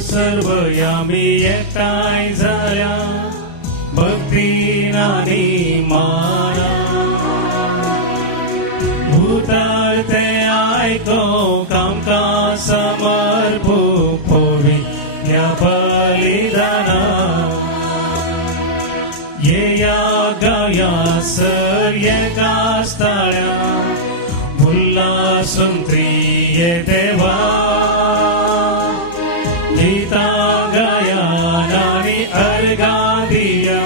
सर्व यामी एकटाय झाल्या भक्तीनानी माना भूतार्थे ऐको कामका समर्पू पोवी या बलिदाना ये या गाया सर एका स्थळ्या उल्हासून प्रिय देवा गीता गाया आणि अर्गा दिया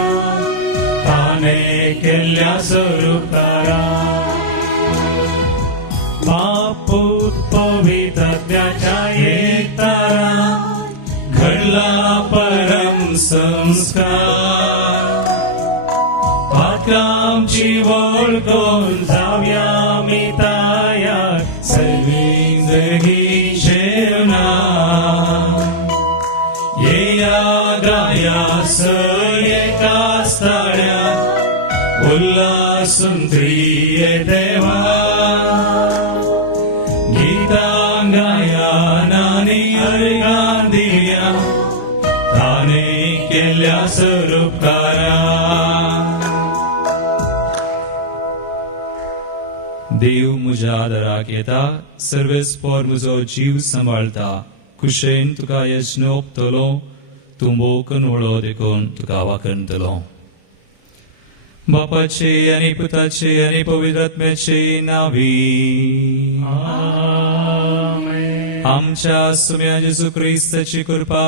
ताने केल्या स्वरूपारा बापूत पवित्रत्वाच्या एकतारा घडला परम संस्कार पातकामची ओळखून जाऊया मी तयार सर्वी जगी जेवना ये या गाया एका स्थळ्या उल्हासून प्रिय देवा गीता गाया नानी अर्गा दिया ताने केल्या स्वरूपकारा देव मुझ्या आदराक येता सर्वेस्पोर म्हजो जीव सांबाळता कुशेन तुका यज्ञ ओंपतलो तूं मोकन वळो देखून तुका वाखणतलो बापाचे आनी पुताचे आनी पवित्रात्म्याचे नावी आमच्या सुम्या जेजू क्रिस्ताची कृपा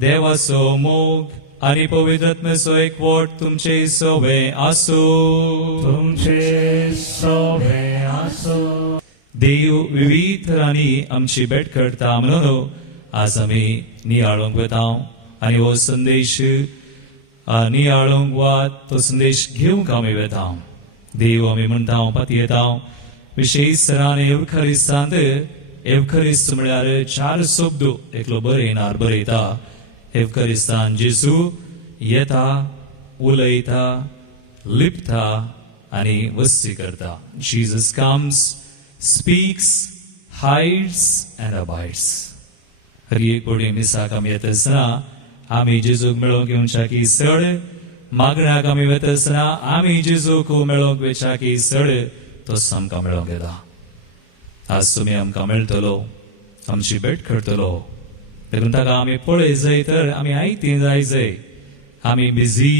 देवाचो मोग आनी पवित्रात्म्याचो एकवट तुमचे सोबे आसो देव विविध तरांनी आमची भेट करता म्हणून आज आमी नियाळोंक वता आनी हो संदेश नियाळोंक वा तो संदेश घेवंक आमी वता देव आमी म्हणटा पाती येता विशेष तरान एवखरिस्त म्हळ्यार 4 शब्द एकलो बरयणार बरयता एवखरिस्तान जेजू येता उलयता लिपता आनी वस्ती करता Jesus comes speaks hides and abides हर एक बडी मिसाक आमी येता आसतना आमी जेजूक मेळोंक येवच्या की सड मागण्याक आमी वता आसतना आमी जेजूक मेळोंक वेच्या की सड तो आमकां मेळोंक येता आज तुमी आमकां मेळटलो आमची भेट करतलो देखून ताका आमी पळय जाय तर आमी आयती जाय जाय आमी बिजी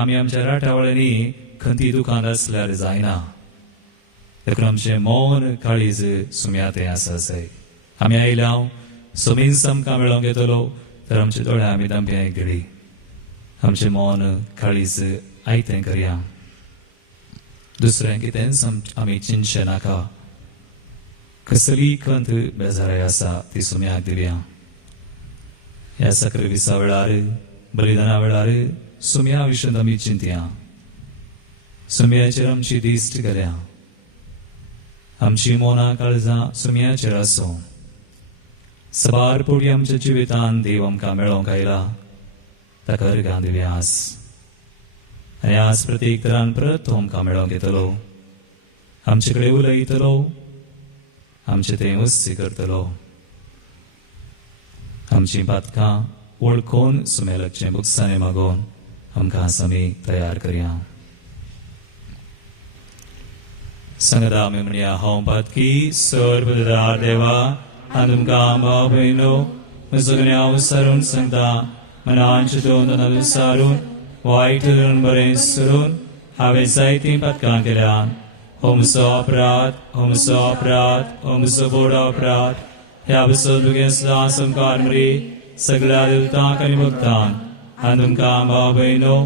आमी आमच्या राटावळ्यांनी खंती दुकान आसल्यार जायना देखून आमचें मौन काळीज सुम्या तें आसा जाय आमी आयल्या सुमीन आमकां मेळोंक येतलो तर आमचे दोळे आमी दांप्या घडी आमचें मौन काळीज आयतें करया दुसरें कितेंच आमी चिंतचें नाका कसली खंत बेजाराय आसा ती सुम्याक दिवया ह्या सक्रिविसा वेळार बलिदाना वेळार सुम्या विशयी आमी चिंतया सुम्याचेर आमची दिश्ट घाल्या आमची मोना काळजां सुम्याचेर आसूं सबार पोटी आमच्या जिवितान देव आमकां मेळोंक आयला ताका अर्गां दिवया आस आनी आज प्रत्येक तरान परत तो आमकां मेळोंक येतलो आमचे कडेन उलयतलो आमचे तें वस्ती करतलो आमची पातकां वळखून सुमेलकचें बुकसाणें मागोवन आमकां आमी तयार करया सांगता आमी म्हणया हांव पातकी सर्वदार देवा हांव तुमकां भाव भयणो म्हजो हांव विचारून सांगता मनान चिंतून विचारून वायट धरून बरें सरून हांवें जायतीं पातकां केल्यान हो म्हजो अपराध हो म्हजो अपराध हो म्हजो व्हड अपराध ह्या बसत तुगे संकार मरी सगळ्या देवतांक आनी भक्तांक हांव तुमकां भाव भयणो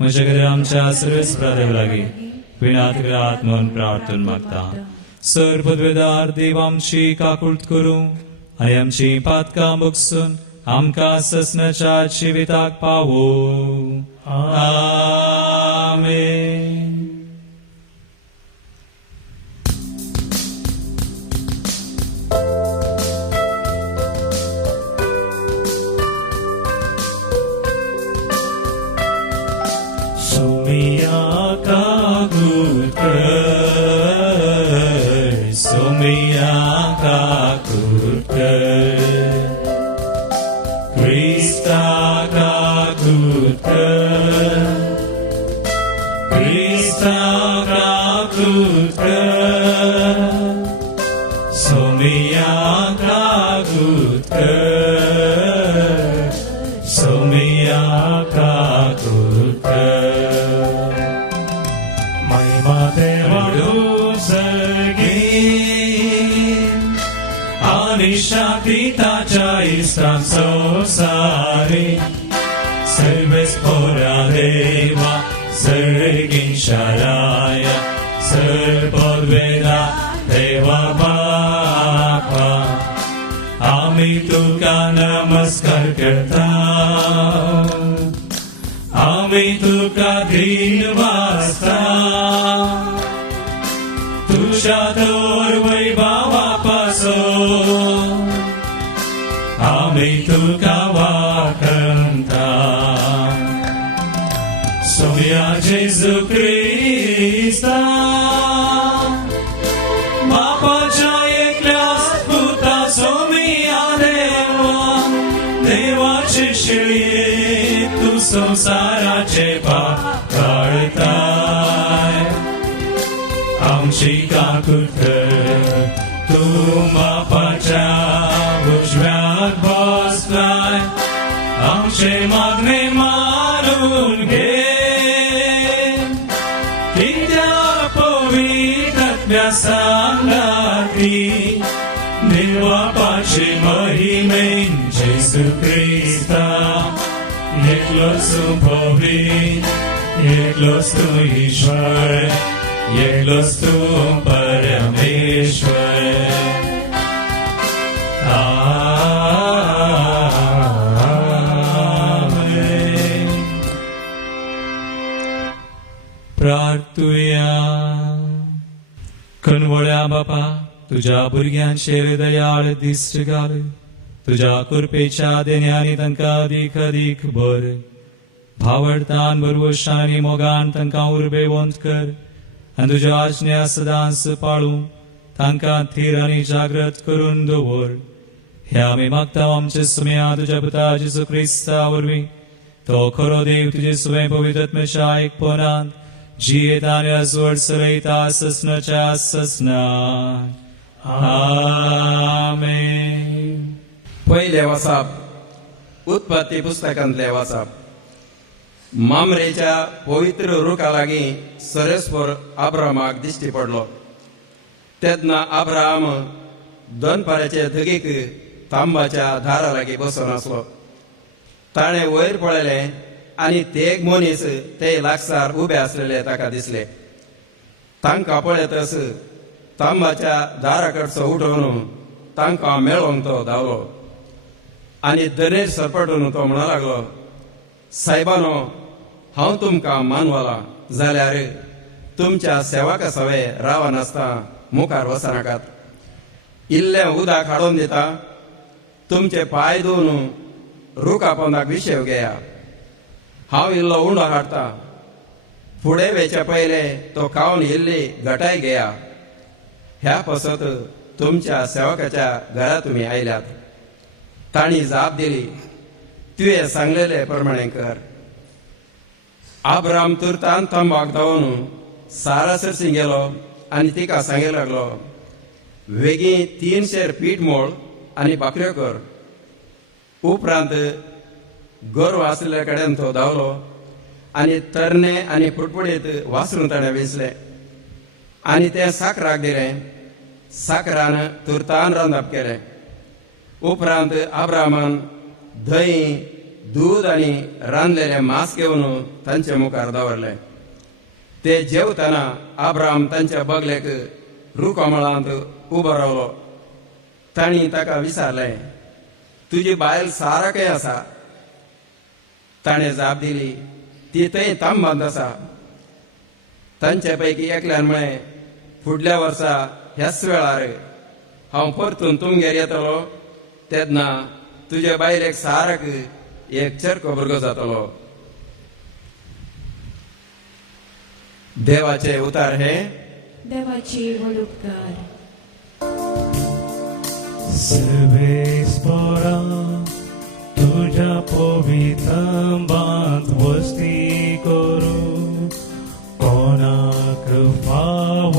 म्हजे कडेन आमच्या सर्वेस प्रादेव लागीं विणात मन प्रार्थना मागता सर पदवेदार देव आमची काकुळट करूं आनी आमची पातकां बगसून आमकां ससनाच्या जिविताक पावो आमेन काकूत कर, सोमिया काकूत कर, सोमिया काकूत कर. महिमा देवाडू सर्गीन आणि शक्ती ताच्या इष्टान संसारी सर्वेस पोरा देवा सर्गीन शाराया सर्वद्वेदा देवा बापा आम्ही तुका नमस्कार करता आम्ही तुका दिन वाजता तुझ्या तोर वैभवापासून आम्ही तुका वाकंता सोया जेजू ख्रिस्ता बापाच्या एकल्याच पुता सोमिया देवा देवाचे शिळे तू संसाराचे पाप काढताय आमची काकूत कर तू बापाच्या उजव्यात बसलाय आमचे मागणे मारून घे कित्याक पवित्रात्म्या सांगाती देवापाचे महिमेन जेजू ख्रिस्ता एकलोच तू पवित्र एकलोच तू ईश्वर एकलोच तू परमेश्वर आमेन. प्रार्थुया. कणवळ्या बापा तुझ्या भुरग्यांचेर दयाळ दिश्ट घाल तुझ्या कृपेच्या देण्याने तांकां अधिक अधिक भर भावडतान भरवशानी मोगान तांकां उर्बेवंत कर आनी तुज्या आज्ञा सदांच पाळूं तांकां थीर आनी जागृत करून दवर हे आमी मागता आमचे सुम्या तुज्या पुता जेजू ख्रिस्ता वरवीं तो खरो देव तुजे सुमे पवित्रत्म्याच्या एकपणांत जियेता आनी आजवड सरयता ससनाच्या ससनात. आमेन. पहिले वाचप उत्पत्ती पुस्तकांतले वाचप. मामरेच्या पवित्र रुखा लागीं सरस्पर अब्रामाक दिश्टी पडलो. तेदना अब्राम दोनपाराचे धगीक तांबाच्या दारा लागीं बसून आसलो. ताणें वयर पळयलें आनी ते एक मनीस ते लागसार उबे आसलेले ताका दिसले. तांकां पळयतच तांबाच्या दारा कडचो उठोवन तांकां मेळोवन तो धांवलो आनी दरेर सरपटून तो म्हणूंक लागलो, सायबानो, हांव तुमकां मानवला जाल्यार तुमच्या सेवका सवे रावा नासता मुखार वचनाकात. इल्लें उदक हाडून दिता, तुमचे पांय धुवन रुखा पोंदाक विशेव घेया. हांव इल्लो उंडो हाडटा, फुडें वेचे पयले तो खावन इल्ली घटाय घेया. ह्या पासत तुमच्या सेवकाच्या घरा तुमी आयल्यात. तांणी जाप दिली, तुवें सांगलेले प्रमाणे कर. अब्राम तुर्तान तांबाक धांवन सारासरसी गेलो आनी तिका सांगूंक लागलो, वेगीं 3 शेर पीठ मोळ आनी भाकऱ्यो कर. उपरांत गोरवां आसले कडेन तो धांवलो आनी तरणे आनी फुटफुडीत वासरूं ताणें वेचलें आनी तें साकराक दिलें. साकरान तुर्तान रांदप केलें. उपरांत अब्रामान दही, दूद आनी रांदलेलें मांस घेवन तांचे मुखार दवरलें. ते जेवतना अब्राम तांच्या बगलेक रुखमळांत उबो रावलो. तांणी ताका विचारलें, तुजी बायल सारा खंय आसा? ताणें जाप दिली, ती थंय तांबांत आसा. तांचे पैकी एकल्यान म्हळें, फुडल्या वर्सा ह्याच वेळार हांव परतून तुमगेर येतलो, तेन्ना तुजे बायलेक साराक एक चरको भुरगो जातलो. देवाचे उतार हे देवाची वळूपकार. सर्वेस्परा तुझ्या पवित्र बांत वस्ती करू कोणाक फाव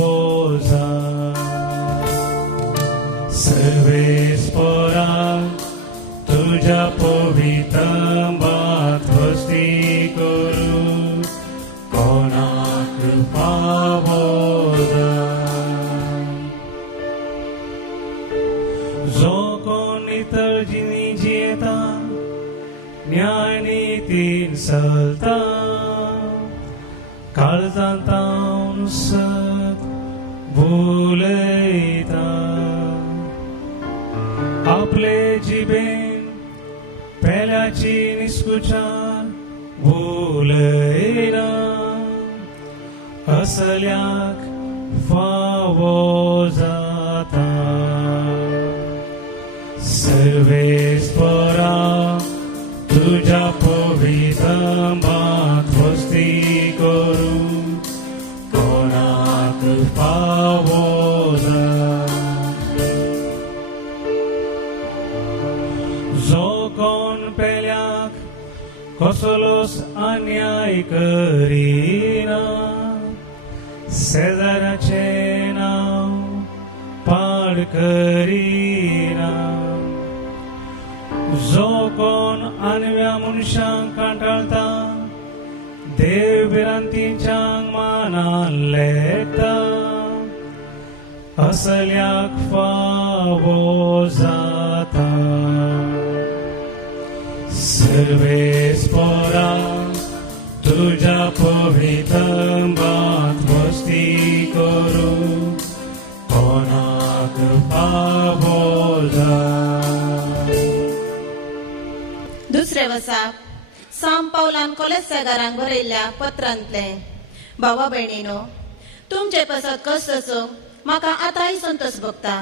सत बोलयता आपले जिबेन पेल्याची निस्कुचार बोलयना असल्याक फावो जाता सर्वेस्परा तुझ्या पवित्रंबात वस्ती करू कोणाक फावो जो कोण पेल्याक कसलोच अन्याय करिना शेजाऱ्याचे नाव पाड करिना जो कोण आनव्या मनशांक कांटाळता देव भिरांतींच्याक मानान लेखता असल्याक फावो जाता सर्वेस्परा तुझ्या पवित्रंबात वस्ती करू कोणाक फावो दुसरे वसाप साम पावलान कोलेसेगारांक बरयल्ल्या पत्रांतले भावा भयणीनो तुमचे पसत कष्ट असो म्हाका आतांय संतोष भोगता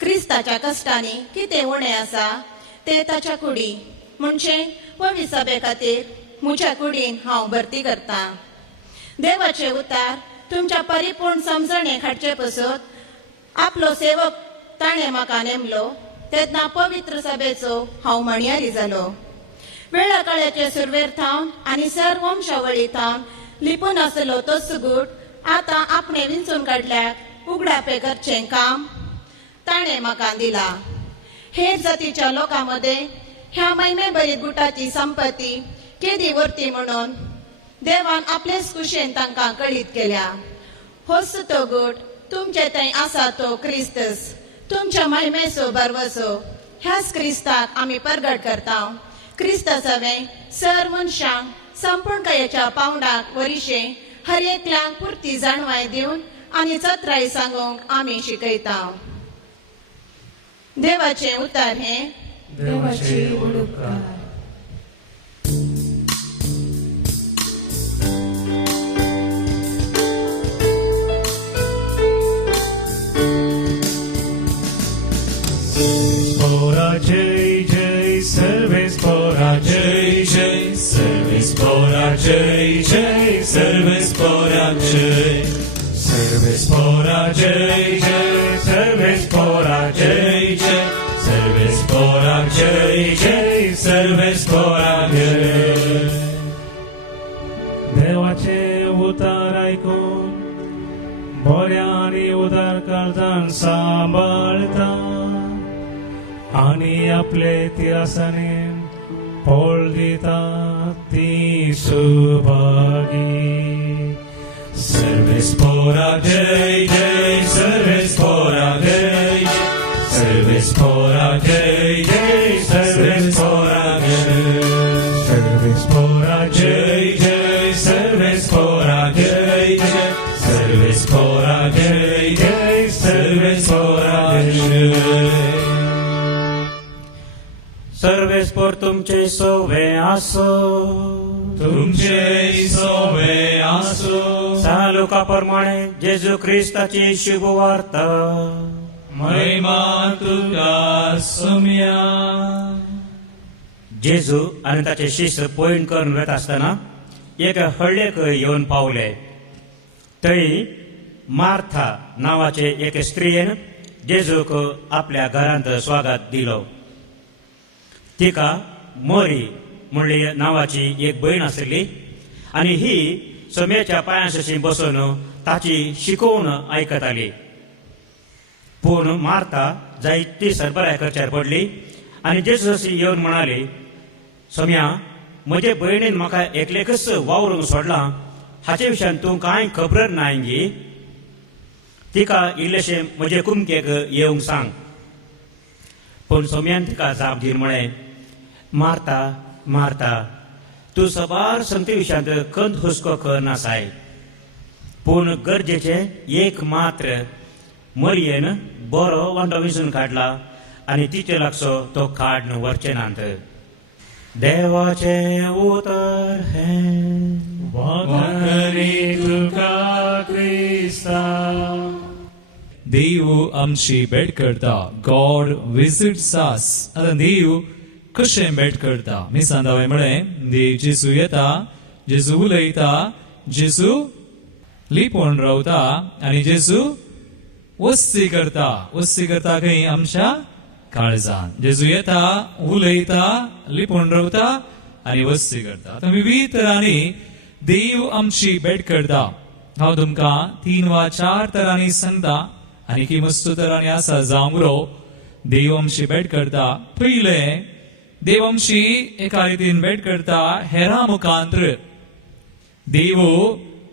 क्रिस्ताच्या कश्टांनी कितें उणें आसा ते ताच्या कुडी म्हणजे पवित्र सभे खातीर म्हज्या कुडीन हांव भरती करता देवाचे उतार तुमच्या परिपूर्ण समजणे हाडचे पसत आपलो सेवक ताणें म्हाका नेमलो तेन्ना पवित्र सभेचो हांव म्हणयारी जालो वेळा काळाचे सुरवेर थावन आनी सर वंशावळी थावन लिपून आसलो तो सुगूट आतां आपणे विंचून काडल्याक उगडापे करचें काम ताणें म्हाका दिला हेर जातीच्या लोकां मदें ह्या मैमे बरी गुटाची संपत्ती केदी व्हरती म्हणून देवान आपलेच कुशेन तांकां कळीत केल्या होच तो गूट तुमचे थंय आसा तो क्रिस्तस तुमच्या महिमेचो बरवसो ह्याच क्रिस्ताक आमी परगट करता क्रिस्त सवे सर मनशांक संपूर्णकायेच्या पावंडाक वरिशे हर एकल्याक पुर्ती जाणवाय दिवन आनी चत्राई सांगूंक आमी शिकयता देवाचे उतार हे देवाचे उपकार Jai Jai सर्वेस्परा Jai Jai सर्वेस्परा Jai Jai सर्वेस्परा Jai सर्वेस्परा Jai Jai सर्वेस्परा Jai Jai सर्वेस्परा Jai Jai सर्वेस्परा Jai देवाचे उतार ऐकून बऱ्या आणि उदार काळजान सांभाळता आणि आपले तिरासाने पोळ दिता ती सुभागी सर्वेस्परा जय जय सर्वेस्परा जय सर्वेस्परा जय जय सर्वेस्परा जय सर्वेस्परा जय जय सर्वेस्परा जय जय सर्वेस्परा जय जय सर्वेस्परा जय सर्वेस्पर तुमचे सोवे आसो तुमचे सोवे आसो सालोका प्रमाणे जेजू ख्रिस्ताची शुभ वार्ता महिमा तुका सोम्या जेजू आणि ताचे शिष्य पयण करून वता आसतना एका हळ्ळेक येवन पावले थंय मार्था नावाचे एके स्त्रियेन जेजूक आपल्या घरांत स्वागत दिलो तिका मोरी म्हणली नावाची एक भयण आसली आणि ही सोम्याच्या पांयाशी बसून ताची शिकवण आयकताली पूण मार्था जायती सरबराय करच्यार पडली आणि जेजूशी येवन म्हणाली सोम्या म्हजे भयणीन म्हाका एकलेकच वावरूंक सोडला हाचे विशयान तूं कांय खबर नाय गी तिका इल्लेशे म्हजे कुमकेक येवंक सांग पूण सोम्यान तिका जाप दिवन म्हळें मार्ता मार्ता तूं सबार संगती विशयांत खंत हुस्को करनासाय पूण गरजेचे एक मात्र मरयेन बरो वांटो विसून काडला आनी तिचे लागसो तो काडन व्हरचे नात. देवाचे उतर हे वाकरी तुका क्रिस्ता. देव आमची भेट करता. गॉड विजिट्स अस. आता देव कशें भेट करता मी सांगता म्हळें देव जेजू येता, जेजू उलयता, जेजू लिपोवन रावता आनी जेजू वस्ती करता. वस्ती करता खंय आमच्या काळजान. जेजू येता, उलयता, लिपोवन रावता आनी वस्ती करता. आता विविध तरांनी देव आमची भेट करता. हांव तुमकां 3 वा 4 तरांनी सांगता आनी की मस्त तरांनी आसा जावंक बरो. देव आमची भेट करता. पयलें देव आमची एका रितीन भेट करता हेरां मुखांत्र. देव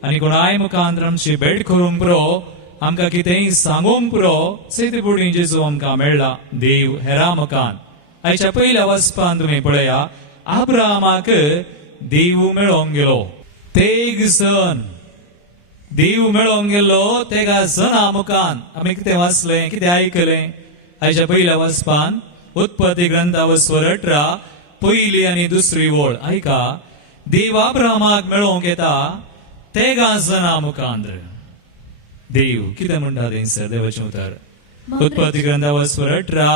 आनी कोणाय मुखांत्र आमची भेट करूंक पुरो, आमकां कितेंय सांगूंक पुरो, चैत्र पुडी जेजू आमकां मेळ्ळा. देव हेरां मुखान. आयच्या पयल्या वचपान तुमी पळया अब्राहमाक देव मेळोंक गेलो. तेग जण देव मेळोंक गेलो तेगा जना मुखान. आमी कितें वाचलें, कितें आयकलें आयच्या पयल्या वचपान उत्पत्ती ग्रंथा वचवर 18 पयली आनी दुसरी ओळ आयका. देव अब्राहमाक मेळोंक येता तेगा जना मुखांत्र. देव कितें म्हणटा थंयसर देवाचें उतर. उत्पत्ती ग्रंथा वचवर 18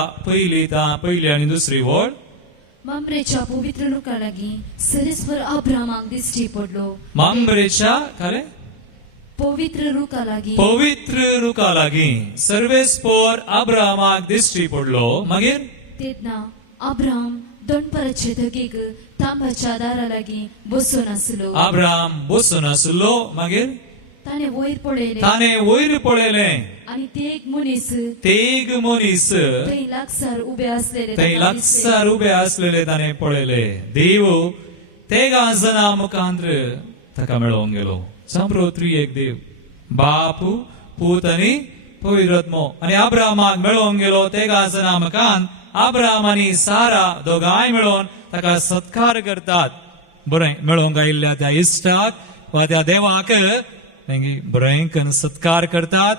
पयली आनी दुसरी ओळ. मामरेच्या पवित्र लोका लागीं सरेस्पर अब्राहमाक दिश्टी पडलो. मामरेच्या काले पवित्र रुका लागीं पवित्र रुका लागीं सर्वेस्पोर अब्राहमाक दिश्टी पडलो. मागीर तेन्ना अब्राहम दोनपराचे धगेक तांब्याच्या दारा लागीं बसून आसलो. अब्राहम बसून आसलो. मागीर ताणें वयर पळयलें ताणें वयर पळयलें आनी ते एक मनीस तेग मनीस थंय लागसार उबे आसलेले थंय ताका दिसले. लागसार उबे आसलेले ताणें पळयले. देव तेगा जना मुखांत्र ताका मेळोंक गेलो. सांभरो त्रिएक देव बाप, पूत आनी पवित्रात्मो. आनी अब्राहमाक मेळोंक गेलो तेगा जना मुखान. अब्राहम आनी सारा दोगांय मेळोन ताका सत्कार करतात. बरें मेळोंक आयिल्ल्या त्या इश्टाक वा त्या देवाक तेंगे बरें करून सत्कार करतात,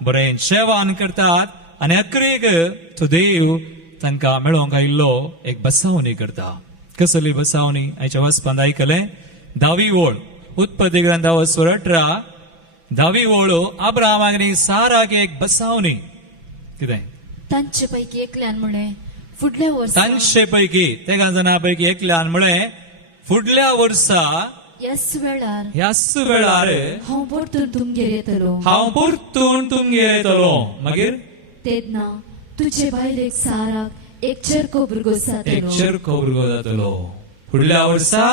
बरें जेवण करतात आनी अकरेक तो देव तांकां मेळोंक आयिल्लो एक बसावणी करता. कसली बसावणी आयच्या वचपांत आयकलें. 10वी ओळ उत्पत्ती ग्रंथा वचवर 18 10वी ओळ अब्राहमाक आनी साराक एक बसावणी. कितें तांचे पैकी एकल्यान म्हळें फुडल्या वर्सा तांचे पैकी तेगा जाणां पैकी एकल्यान म्हळें फुडल्या वर्सा ह्याच वेळार हांव परतून तुमगेर येतलो. हांव परतून तुमगेर येतलो. मागीर तेन्ना तुजे बायलेक साराक एक चरको भुरगो एक जातलो. चरको भुरगो जातलो. फुडल्या वर्सा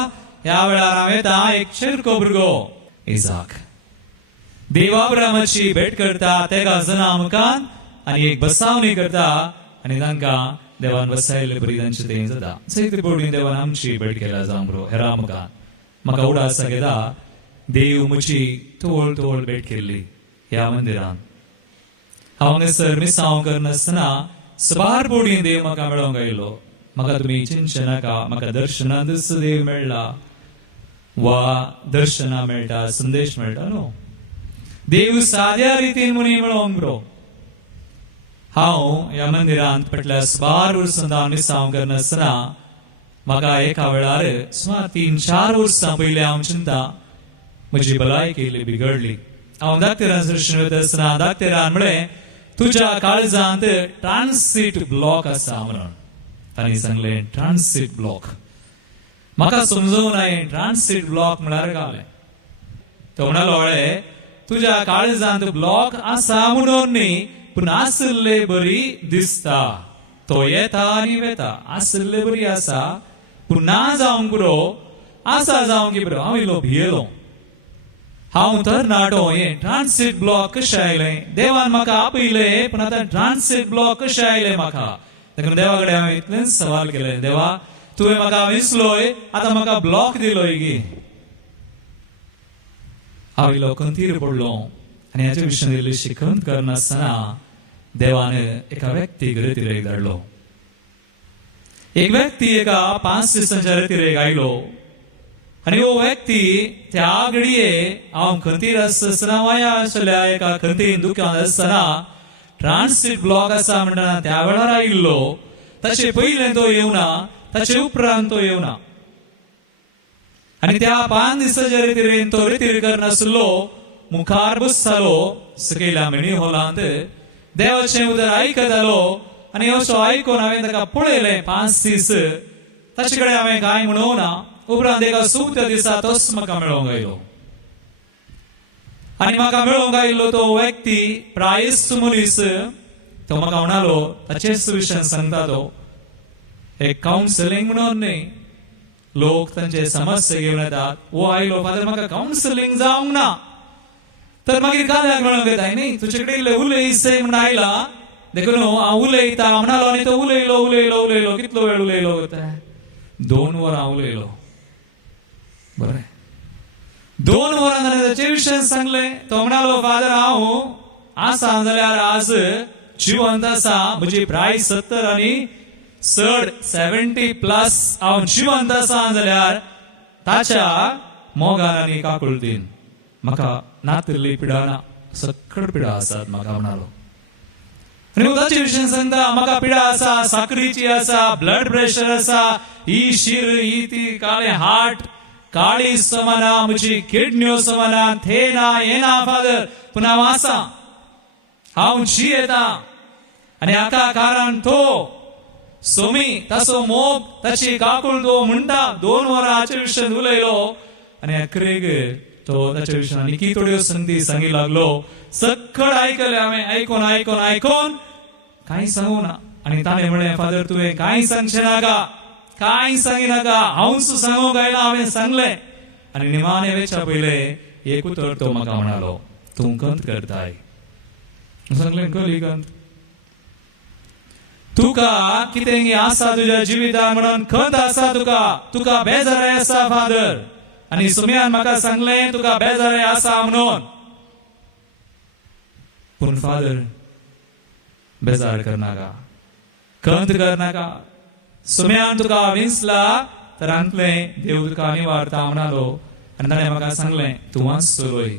ह्या वेळार हांव येता एक चरको भुरगो इसाक. देव अब्राहमाची भेट करता तेगा जना मुखान आनी एक बसावणी करता आनी तांकां देवान बसायले बरी तांचे तें जाता. चैत्र पौर्णिमे देवान आमची भेट केल्या जावं बरो हेरा मुखान. म्हाका उडास घेता देव म्हजी तोळ तोळ भेट केल्ली ह्या मंदिरान. हांव हांगासर मिसांव करनासतना सबार बोडीन देव म्हाका मेळोंक आयलो. म्हाका तुमी चिंतचे नाका म्हाका दर्शनांतच देव मेळ्ळा वा दर्शनां मेळटा, संदेश मेळटा. न्हू, देव साद्या रितीन मनी मेळोंक बरो. हांव ह्या मंदिरांत फाटल्या सबार वर्सां हांव मिसांव करनासतना म्हाका एका वेळार सुमार 3-4 वर्सां पयलीं हांव चिंता म्हजी भलायकी इल्ली बिगडली. हांव दाक्तेरान दर्शन वयता आसतना दाक्तेरान म्हळें तुज्या काळजांत ट्रान्सिट ब्लॉक आसा म्हणून. तांणी सांगलें ट्रान्सिट ब्लॉक. म्हाका समजूंक ना ट्रान्सिट ब्लॉक म्हळ्यार काय. तो म्हणालो तुज्या काळजांत ब्लॉक आसा म्हणून न्ही, पूण आसले बरी दिसता. तो येता आनी वेता. आसले बरी आसा पूण ना जावंक पुरो, आसा जावंक बरो. हांव इल्लो भियेलो. हांव तरणाटो ट्रान्सिट ब्लॉक कशें आयलें. देवान म्हाका आपयलें पूण आतां ट्रान्सिट ब्लॉक कशें आयलें म्हाका. देखून देवा कडेन हांवें इतलेंच सवाल केलें, देवा तुवें म्हाका विसलोय आतां म्हाका ब्लॉक दिलोय गी. हांव इल्लो खंतीर पडलो आनी ह्याच्या विशयान इल्ली शिकवण करनासतना देवान एका व्यक्तीक रेतीरेक धाडलो. एक व्यक्ती एका 5 दिसांच्या रेतीरेक आयलो आणि हो व्यक्ती त्या घडये हांव खंतीर आसतना वाया आशिल्ल्या एका खंतीन दुकान आसतना ट्रान्सिट ब्लॉक आसा म्हणटना त्या वेळार आयिल्लो, ताचे पयलें तो येवना, ताचे उपरांत तो येवना. आणि त्या 5 दिसाच्या रितीन तो रितीर करनासलो, मुखार बसतालो सकयल्या मिनी हॉलांत, देवाचें उदर आयकतालो. आणि अशें आयकून हांवें ताका पळयलें 5 दीस. ताचे कडेन हांवें कांय म्हणूंक ना. उपरांत एका 4थ्या दिसा तोच म्हाका मेळोंक आयलो. आणि म्हाका मेळोंक आयिल्लो तो व्यक्ती प्रायस्त मनीस. तो म्हाका म्हणालो, ताचेच विशय सांगता तो, एक कावन्सिलिंग म्हणून न्ही, लोक तांचे समस्या घेवन येतात. वो आयलो, फादर म्हाका कावन्सिलिंग जावंक ना. तर मागीर काल्याक मेळोंक येताय न्ही, तुजे कडेन इल्लें उलयसय म्हण आयला. देखून हांव उलयता म्हणालो आनी तो उलयलो. कितलो वेळ उलयलो? 2 वरां उलयलो. बरें, 2 वरां जालें ताचे विशय सांगलें. तो म्हणालो, फादर हांव आसा जाल्यार आज जिवंत आसा. म्हजी प्रायस 70 आनी 70+ हांव जिवंत आसा जाल्यार ताच्या मोगान आनी काकुळटीन म्हाका नातिल्ली पिडा ना, सकट पिडा आसात म्हाका म्हणालो. आनी ताचे विशय सांगता, म्हाका पिडा आसा, साकरीची आसा, ब्लड प्रेशर आसा, ही शीर, ही ती, काळे हार्ट, काळी समाना, म्हजी किडन्यो समाना, थे ना, हे ना फादर, पूण हांव आसा, हांव जियेता. आनी हाका कारण तो सोमी, ताचो मोग, ताची काकूळ तो म्हणटा. 2 वरां हाचे विशय उलयलो. आनी अखेरेक तो ताचे विशय आनी थोड्यो संगती सांगी लागलो. सकट आयकले हांवें, आयकून कांय सांगूं ना. आनी ताणें म्हणलें, फादर तुवें कांय सांगचें नाका, कांय सांगिनाका, हांवच सांगूंक आयला. हांवें सांगलें. आनी निमाणें वेच्या पयलें एक उतर तो म्हाका म्हणालो, तूं कंत करताय? सांगलें, कली कंत. तुका कितें आसा तुज्या जिवितान म्हणून खंत आसा? तुका बेजाराय आसा फादर. आनी सुम्यान म्हाका सांगलें, तुका बेजाराय आसा म्हणून. पूण फादर बेजार करनाका, खंत करनाका. सुम्यान तुका विंचला तर हांतलें देव तुका निवारता म्हणालो. आनी ताणें म्हाका सांगलें, तूं वाचतलोय,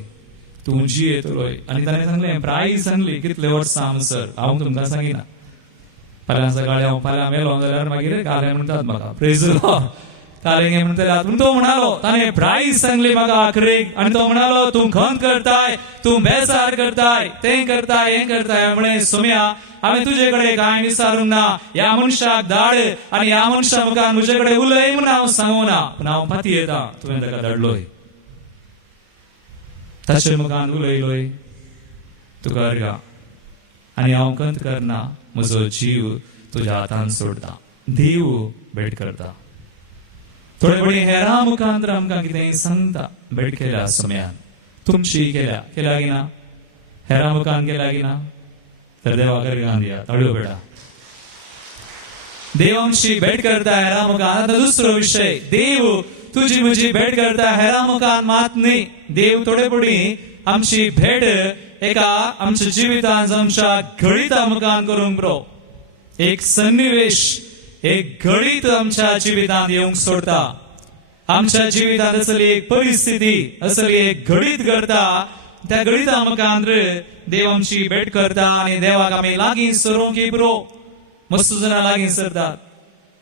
तूं जियेतलोय. आनी ताणें सांगलें, प्रायस सांगली कितले वर्सां म्हणसर. हांव तुमकां सांगिना. फाल्यां सकाळीं हांव फाल्यां मेलो जाल्यार मागीर काले म्हणटात म्हाका, प्रेज द लॉर्ड, काले म्हणटात. पूण तो म्हणालो, ताणें प्रायस सांगली म्हाका आखरेक. आनी तो म्हणालो, तूं खंत करताय, तूं बेजार करताय, तें करताय, हें करताय. म्हणे, सोम्या हांवें तुजे कडेन कांय विचारूंक ना. ह्या मनशाक धाड आनी ह्या मनशा मुखार म्हजे कडेन उलय म्हूण हांव सांगूं ना. पूण हांव फाती येता, तुवें ताका धाडलोय. ताचे मुखार उलयलोय, तुका अर्गा. आनी हांव खंत करना, म्हजो जीव तुज्या हातान सोडटा. देव भेट करता. थोडे कडेन हेरां मुखांतर आमकां कितेंय सांगता. भेट केल्या सोम्यान, तुमची केल्या की ना? हेरां मुखान केल्या की ना? तर देवाक अर्गां दिया, ताळयो बेटा. देव आमची भेट करता हेरां मुखान. आतां दुसरो विशय, देव तुजी म्हजी भेट करता हेरां मुखान मात न्ही. देव थोडे पडी आमची भेट एका आमच्या जिवितांत आमच्या घडीता मुखान करूंक बरो. एक सन्निवेश, एक घडीत आमच्या जिवितांत येवंक सोडता. आमच्या जिवितांत असली एक परिस्थिती, असली एक घडीत घडता. त्या घडीता मुखार देव आमची भेट करता. आनी देवाक आमी लागीं सरूंक बरो. मस्त जाणां लागीं सरतात.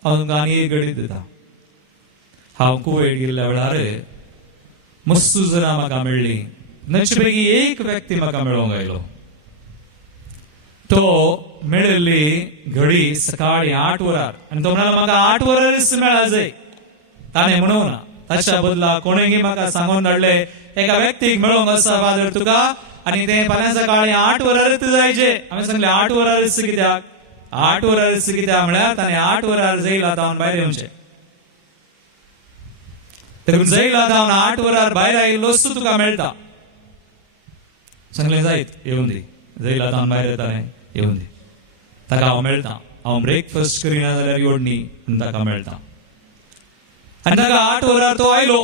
हांव तुमकां आनी एक घडीत दिता. हांव कुवेट गेल्ल्या वेळार मस्त जाणां म्हाका मेळ्ळी. नचे पैकी एक व्यक्ती म्हाका मेळोंक आयलो. तो मेळिल्ली घडी सकाळी 8 वरार. आनी तो म्हणालो, म्हाका 8 वरारच मेळा जाय. ताणें म्हणून ना, ताच्या बदला कोणेंय म्हाका सांगून धाडले, एका व्यक्तीक मेळोंक आसा फादर तुका, आनी तें फाल्यां सकाळी 8 वरारच जायचे. हांवें सांगलें, 8 वरारच कित्याक? 8 वरारच कित्याक म्हळ्यार ताणें 8 वरार जैलांत जावन भायर येवचें. देखून जैलांत जावन 8 वरार भायर आयिल्लोच तुका मेळटा. सांगलें, जायत, येवन दी. जैलांत जावन भायर येतालें, येवन दी. ताका हांव मेळटा. हांव ब्रेकफास्ट करिना जाल्यार योडनी ताका मेळटा. आनी ताका 8 वरार तो आयलो.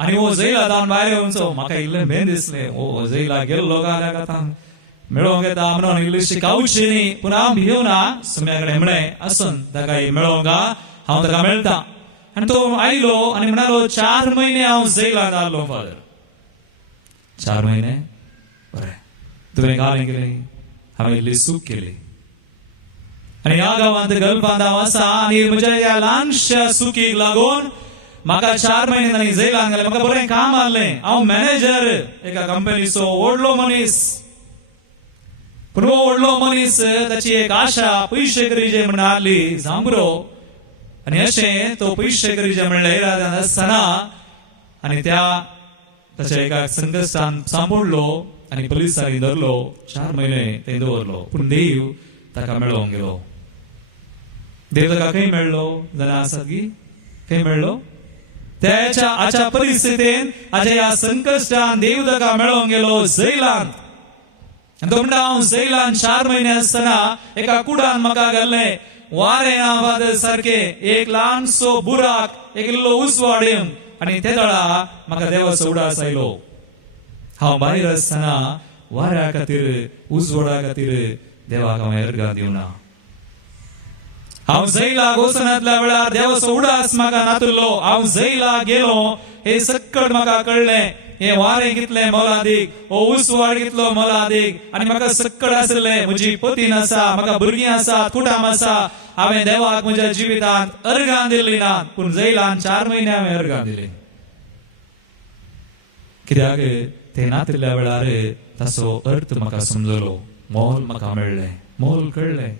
आनी हो जैलांत जावन भायर येवचो. म्हाका इल्लें भें दिसलें. हो जैलांत गेल्लो जाल्यार आतां मेळोंक येता म्हणून इल्लीशी कावची न्ही. पूण हांव भियोना. सुम्या कडेन म्हळें, आसून ताका मेळोंक हांव ताका मेळटा. आणि तो आयलो आणि म्हणालो 4 महिने हांव जेलांत आलो फादर. 4 महिने बरें. तुवें गांवांत केलें, हांवें इल्ली सूख केली आणि ह्या गांवांत गल्फांत हांव आसा आणि म्हज्या ह्या ल्हानशा सुखीक लागून म्हाका 4 महिने तांणी जेलांत घालें. म्हाका बरें काम आहलें, हांव मॅनेजर एका कंपनीचो व्हडलो मनीस. पूण हो व्हडलो मनीस ताची एक आशा पयशे करीचे म्हण आहली जांबरो. आणि अशें तो पयशे करीचे म्हणलें इराद्यान आसतना आनी त्या ताच्या एका संकश्टान सांपडलो आनी पुलिसांनी धरलो. 4 महिने थंय दवरलो. पूण देव ताका मेळोंक गेलो. देव ताका खंय मेळ्ळो जाल्यार आसात की खंय मेळ्ळो? त्याच्या आच्या परिस्थितीन हाच्या ह्या संकश्टान देव ताका मेळोंक गेलो जैलांत. आनी तो म्हणटा हांव जैलांत 4 महिने आसतना एका कुडान म्हाका घाल्लें. वारें फादर सारखे एक ल्हानसो बुराक एक इल्लो उजवाड आनी ते दळा म्हाका देवाचो उडास आयलो. हांव भायर आसतना वाऱ्या खातीर उजवाडा खातीर देवाक हांव अर्घां दिवना. हांव जैलाक वचनातल्या वेळार देवाचो उडास म्हाका नातुरलो. हांव जैलाक गेलो हे सक्कट म्हाका कळ्ळें. हे वारें कितलें मोलादीक, हो उजवाड कितलो मोलादीक. आनी म्हाका सक्कट आसलें म्हजी पतीन आसा, म्हाका भुरगीं आसात, कुटाम आसा. हांवें देवाक म्हज्या जिवितांत अर्घां दिल्लीं नात, पूण जैलांत 4 महिने हांवें अर्घां दिलीं. कित्याक ते नातिल्ल्या वेळार ताचो अर्थ म्हाका समजलो. मोल म्हाका मेळ्ळें, मोल कळ्ळें.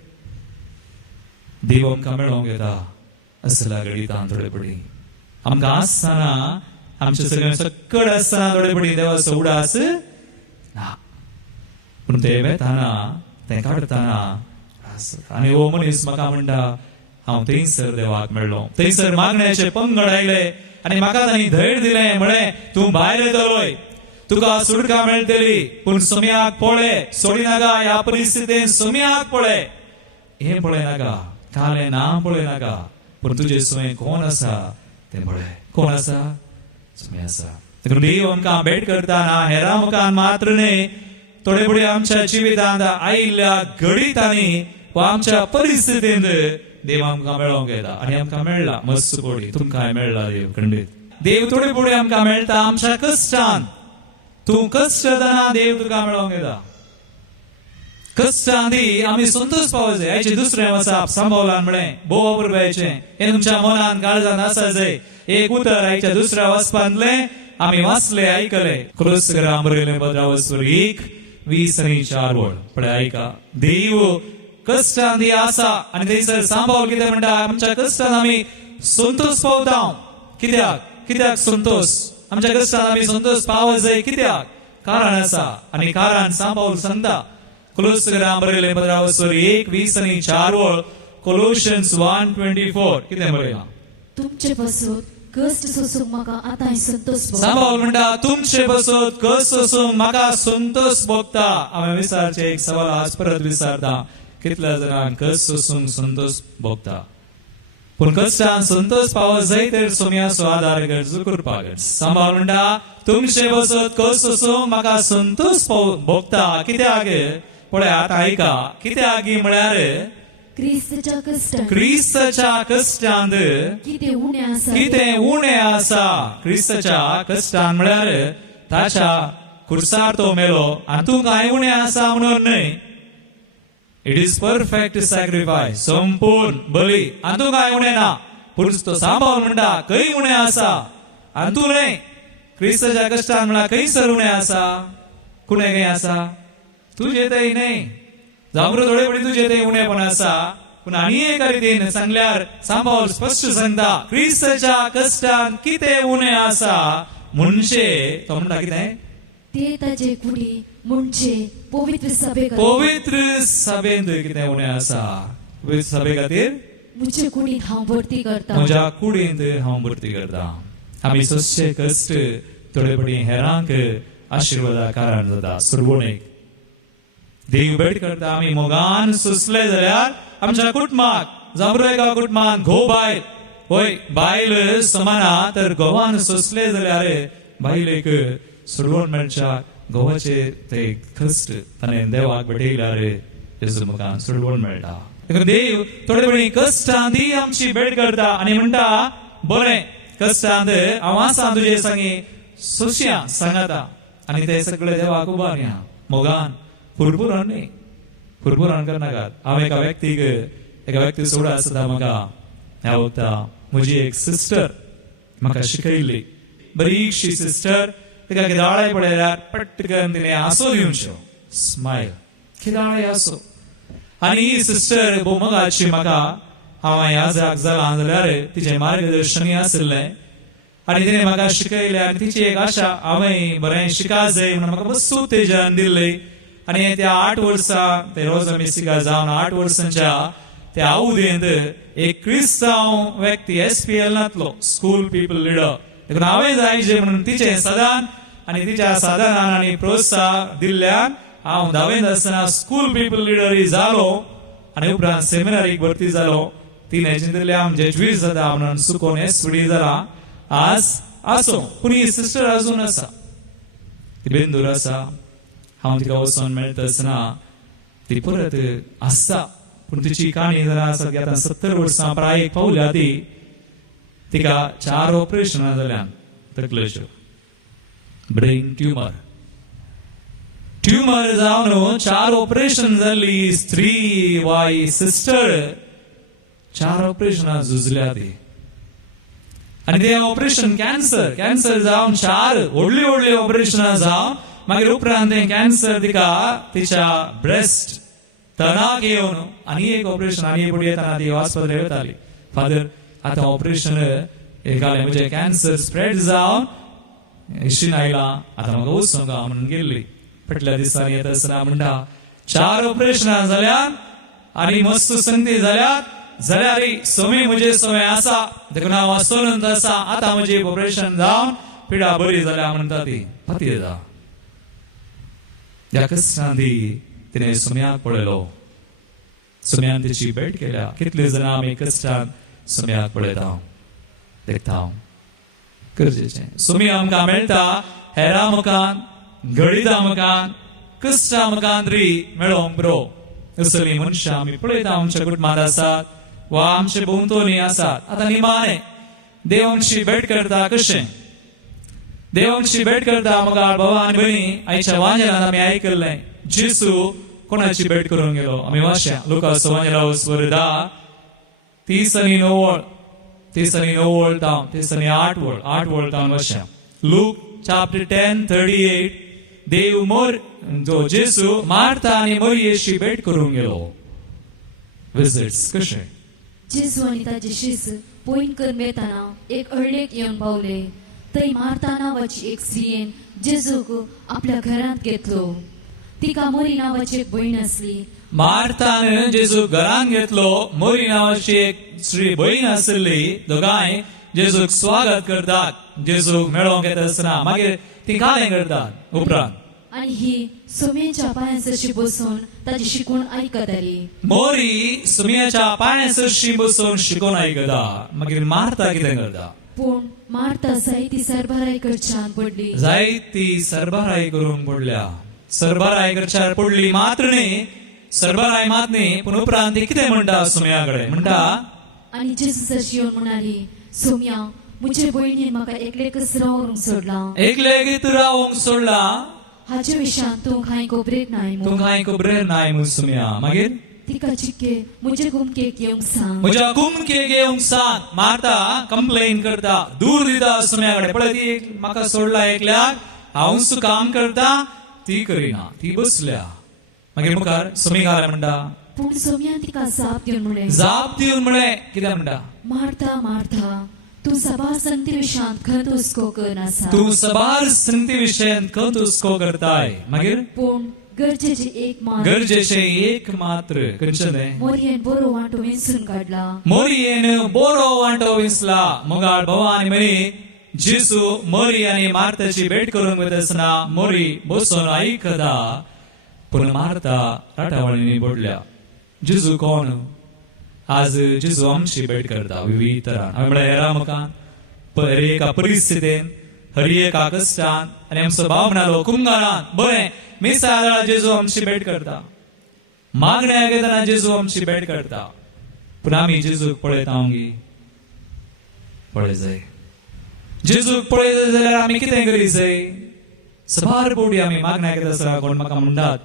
देव आमकां मेळोंक येता असल्या घडींत थोडे पडी आमकां आसतना आमचे सगळें सक्कट आसतना थोडे पडी देवाचो उडास ना. पूण ते वेताना तें काडटाना आनी हो मनीस म्हाका म्हणटा हांव थंयसर देवाक मेळ्ळो. थंयसर मागण्याचे पंगड आयले आनी म्हाका तांणी धैर्य दिलें. म्हळें तूं भायर येतलोय, तुका सुटका मेळटली, पूण सुमयाक पळय, सोडिनाका. ह्या परिस्थितीन सुमयाक पळय, हें पळयनाका, कालें ना पळयनाका, पूण तुजे सुयें कोण आसा तें पळय. कोण आसा? सुमे आसा. देव आमकां भेट करतना हेरां मुखान मात्र न्ही, थोडे फुडें आमच्या जिवितांत आयिल्ल्या घडींतांनी वा आमच्या परिस्थितींत देव आमकां मेळोंक येता. आनी आमकां मेळ्ळा मस्त पडी, तुमकांय मेळ्ळा देव खंडीत. देव थोडे फुडें आमकां मेळटा आमच्या कश्टांत. तूं कश्ट जाना देव तुका मेळोंक येता. कश्टांदी आमी संतोश पावचे. हाचे दुसरें वचप सांबावलान म्हळें बोवा पुरबायचें हें तुमच्या मनान काळजान आसा जाय. एक उतर हाच्या दुसऱ्या वचपांतलें आमी वाचले आयकले. क्रोसग्राम बरयलें 15:20-4 पळय आयका. देव कश्टांदी आसा आनी थंयसर सांबावल कितें म्हणटा आमच्या कश्टांत आमी संतोश पावता. कित्याक संतोष? आमच्या कश्टांत आमी संतोष पावत जाय. कित्याक? कारण आसा. आनी कारण सांबावल सांगता. क्लोसग्राम बरयलें 15:20-4 कोलोशियन्स 1:24 कितें बरयलां? तुमचे बसोत कष्ट सोसूंक म्हाका आतां संतोष सांबावल म्हणटा तुमचे बसोत कष्ट सोसूंक म्हाका संतोष भोगता. हांवें विचारचें एक सवाल आज परत विचारता. कितल्या जाणांक कष्ट सोसूंक संतोष भोगता? पूण कश्टान संतोष पावत जाय तर सोम्याचो आदार गरजो करपाक. सांबावल म्हणटा तुमचे बसोत कष्ट सोसूंक म्हाका संतोष भोगता. कित्याक? पळय आतां आयका. कित्याक म्हळ्यार क्रिस्ताच्या कश्टांत कितें उणें आसा. क्रिस्ताच्या कश्टांत म्हळ्यार ताच्या खुर्सार तो मेलो आनी तूं कांय उणें आसा म्हणून न्हय. इट इज परफेक्ट सॅक्रिफायस, संपूर्ण बली, आनी तूं कांय उणें ना. पूण तो सांबावल म्हणटा खंय उणें आसा आनी तूं न्हय. क्रिस्ताच्या कश्टांत म्हळ्यार खंयसर उणें आसा, कुणें खंय आसा, तुजे थंय न्हय. जांबरो थोडे पडी तुजे थंय उणेपण आसा. पूण आनी एका रितीन सांगल्यार सांबावल स्पश्ट सांगता क्रिस्ताच्या कश्टांत कितें उणें आसा म्हणजे तो म्हणटा कितें ते ताचे कुडी म्हणजे पवित्र सभेंत कितें उणें आसा. पवित्र सभे खातीर म्हजे कुडींत हांव भरती करता. म्हज्या कुडींत हांव भरती करता. आमी सदचे कश्ट थोडे पडी हेरांक आशिर्वादा कारण जाता. सुरवणेक देव भेट करता. आमी मोगान सुसले जाल्यार आमच्या कुटुंबाक जांबरो एका कुटुंबान घोव बायल होय बायल समाना तर घोवान सुसले जाल्यार बायलेक सुरवण मेळच्या घोवाचे ते कश्ट ताणें देवाक भेटयल्यार तेजो मुखान सुरवण मेळटा. देव थोडे पडी कश्टांदी आमची भेट करता आनी म्हणटा बरें कश्टांत आवासान तुजे सांगी सुशया सांगाता आनी ते सगळे देवाक उबारया मोगान फुरफुरण न्ही फुरफुरण करनाकात हांव एका व्यक्ती सोडा आसता म्हाका ह्या वक्ता म्हजी एक सिस्टर म्हाका शिकयल्ली बरीकशी सिस्टर तिका किदाळे पळयल्यार पटकन तिणे आसो दिवचो स्मायल किदाळे आसो आनी ही सिस्टर बोमगाची म्हाका हांव ह्या जाग जाला जाल्यार तिचें मार्गदर्शनय आसलें आनी तिणें म्हाका शिकयलें आनी तिची एक आशा हांवें बरें शिका जाय म्हणून म्हाका बसून उत्तेजन दिल्लें आनी त्या 8 वर्सां ते रोजा मेसिका जावन 8 वर्सांच्या त्या आवदेंत एक क्रिस्तांव व्यक्ती SPL नातलो स्कूल पीपल लिडर देखून हांवें जायचे म्हणून तिचें सदान आनी तिच्या सदानान आनी प्रोत्साहन दिल्ल्यान हांव 10वेंत आसतना स्कूल पीपल लिडरय जालो आनी उपरांत सेमिनारीक भरती जालो 3 चिंतलें हांव जेजुईत जाता म्हणून चुकोन एसपी जाला आज आसो पूण ही सिस्टर अजून आसा ती बेंदूर आसा हांव तिका वचोन मेळटा आसतना ती परत आसता पूण तिची काणी जाल्यार आसा की आतां 70 वर्सां प्रायेक पावल्या ती तिका 4 ऑपरेशनां जाल्यान तकलेच्यो ब्रेन ट्युमर जावन 4 ऑपरेशन जाल्ली स्त्री वाय सिस्टर 4 ऑपरेशनां झुजल्या ती आनी ते ऑपरेशन कॅन्सर जावन 4 व्हडली ऑपरेशनां जावन मागीर उपरांत तें कॅन्सर तिका तिच्या ब्रेस्ट तणाक येवन आनी एक ऑपरेशन आनी फुडें येताना ती हॉस्पिटलांत वताली फादर आतां ऑपरेशन घालें म्हणजे कॅन्सर स्प्रेड जावन इश्टीन आयला आतां म्हाका वचूंक म्हणून गेल्ली फाटल्या दिसांनी येता आसतना म्हणटा 4 ऑपरेशनां जाल्यात आनी मस्त संदी जाल्यात जाल्यार सोमे म्हजे सोमे आसा देखून हांव आसोनंत आसा आतां म्हजें ऑपरेशन जावन पिडा बरी जाल्या म्हणटा ती फाती येता ह्या कश्टांत तिणें सोम्याक पळयलो सोम्यान तिची भेट केल्या कितले जाणां आमी कश्टांत सोम्याक पळयता देखता गरजेचें सोमी आमकां मेळटा हेरां मुखान घडीदां मुखान कश्टां मुखान तरी मेळोंक बरो असलीं मनशां आमी पळयता आमच्या कुटुंबांत आसात वा आमचे भोंवतणी आसात आतां निमाणें देवांची भेट करता कशें देवांची भेट करता मुखार भावा आनी भयणी आयच्या वांजेलांत आमी आयकल्लें जेसू कोणाची भेट करूंक गेलो आमी वाचया लुकास वांजेलास 10 30 आनी 9 30 आनी 9 जावन 30 आनी 8 जावन वाचया लूक चॅप्टर 10:38 देव मोर जो जेसू मार्था आनी मरियेची भेट करूंक गेलो विजिट्स कशें जेजू आनी ताचे शिष्य पयन करून वेताना एक हळडेक येवन पावले थंय मार्था नांवाची एक स्त्रियेन जेजूक आपल्या घरांत घेतलो तिका मोरी नांवाची एक भयण आसली मार्थान जेजू घरांत घेतलो मोरी नांवाची एक स्त्री भयण आसली दोगांय जेजूक स्वागत करतात जेजूक मेळोंक येता आसतना मागीर ती खालें करतात उपरांत आनी ही सोम्याच्या पांयांसरशी बसून ताची शिकवण आयकताली मोरी सुमयाच्या पांयांसरशी बसून शिकून आयकता मागीर मार्था कितें करता पूण मार्था जायती सरभराई करच्यान पडली जायती सरभराई करूंक पडल्या सरभराई करच्यार पडली मात्र न्ही सरभराई मात न्ही पूण उपरांत ती कितें म्हणटा सुमया कडेन म्हणटा आनी जेजू तशी येवन म्हणाली सोम्या म्हजे भयणीन म्हाका एकलेकच रावरूंक सोडला एकलेगीत रावूंक सोडला हाचे विशयान तूं कांय खबरेक नाय तूं कांय खबरेर नाय म्हूण सुमया मागीर तिका चिक्के म्हजे कुमकेक येवंक सांग म्हज्या कुमकेक येवंक सांग मार्था कंप्लेन करता दूर दिता सुमया कडेन पळय ती म्हाका सोडला एकल्याक हांव काम करता ती करिना ती बसल्या मागीर मुखार सुमी घाले म्हणटा पूण सोम्यान तिका जाप दिवन म्हळें जाप दिवन म्हळें कितें म्हणटा मार्था मार्था तूं सभा संगती विशयांत खंत हुस्को करनासा तूं सबार संगती विशयांत खंत हुस्को करताय मागीर पूण गरजेचे एक मात्र खंयचें मोरयेन बरो वांटो वेंचून काडला मोरयेन बरो वांटो विसला मोगाळ भवा आनी म्हणी जेसू मोरी आनी मार्थाची भेट करूंक वता आसतना मोरी बसून आयकता पूण मार्था राटावळींनी पडल्या जेजू कोण आज जेजू आमची भेट करता विविध तरान आमी म्हळ्यार हेरां मुखान हर एका परिस्थितीन हर एका कश्टान आनी आमचो भाव म्हणालो कुंगारान बरें मिसाळ जेजू आमची भेट करता मागण्या घेतना जेजू आमची भेट करता पूण आमी जेजूक पळयता ओंगी पळय जाय जेजूक पळय जाल्यार आमी कितें करी जाय सबार पोटी आमी मागण्या करता आसतना कोण म्हाका म्हणटात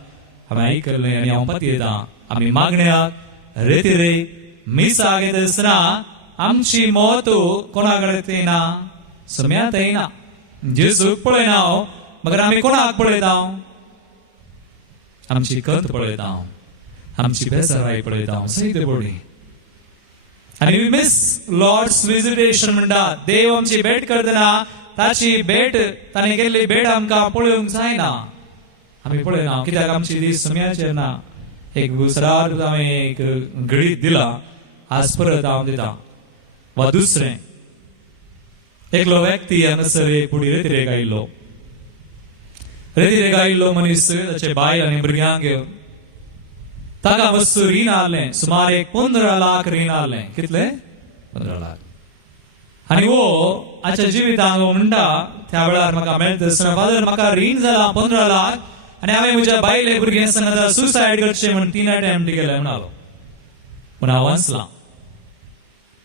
हांवें आयकलें आनी हांव पती येता आमी मागण्याक रेतिरे मिसा घेत आसतना आमची मोत कोणा कडेन येना सम्यात येना जेजूक पळयना हांव मगर आमी कोणाक पळयता आमची कंत पळयता आमची बेसाराय पळयता सैत पोटी आणि वी मिस लॉर्ड्स विजिटेशन म्हणटात देव आमची भेट करतना ताची भेट ताणें केल्ली भेट आमकां पळोवंक जायना आमी पळयना कित्याक आमची दीस सम्याचेर ना एक सदांच हांवें एक घडीत दिला आज परत हांव दिता वा दुसरें एकलो व्यक्ती हांगासर फुडें रेतिरेक आयिल्लो मनीस ताचे बायल आनी भुरग्यांक घेवन ताका मस्त रीण आसलें सुमार एक 15 लाख रीण आसलें कितलें 15 लाख आनी वो आजच्या जिवितांत म्हणटा त्या वेळार म्हाका मेळटा आसतना फादर म्हाका रीण जाला 15 लाख आनी हांवें म्हज्या बायले भुरग्यां सांगता सुसायड करचें म्हण 3 अटेम्प्ट केले म्हणालो पूण हांव वाचलां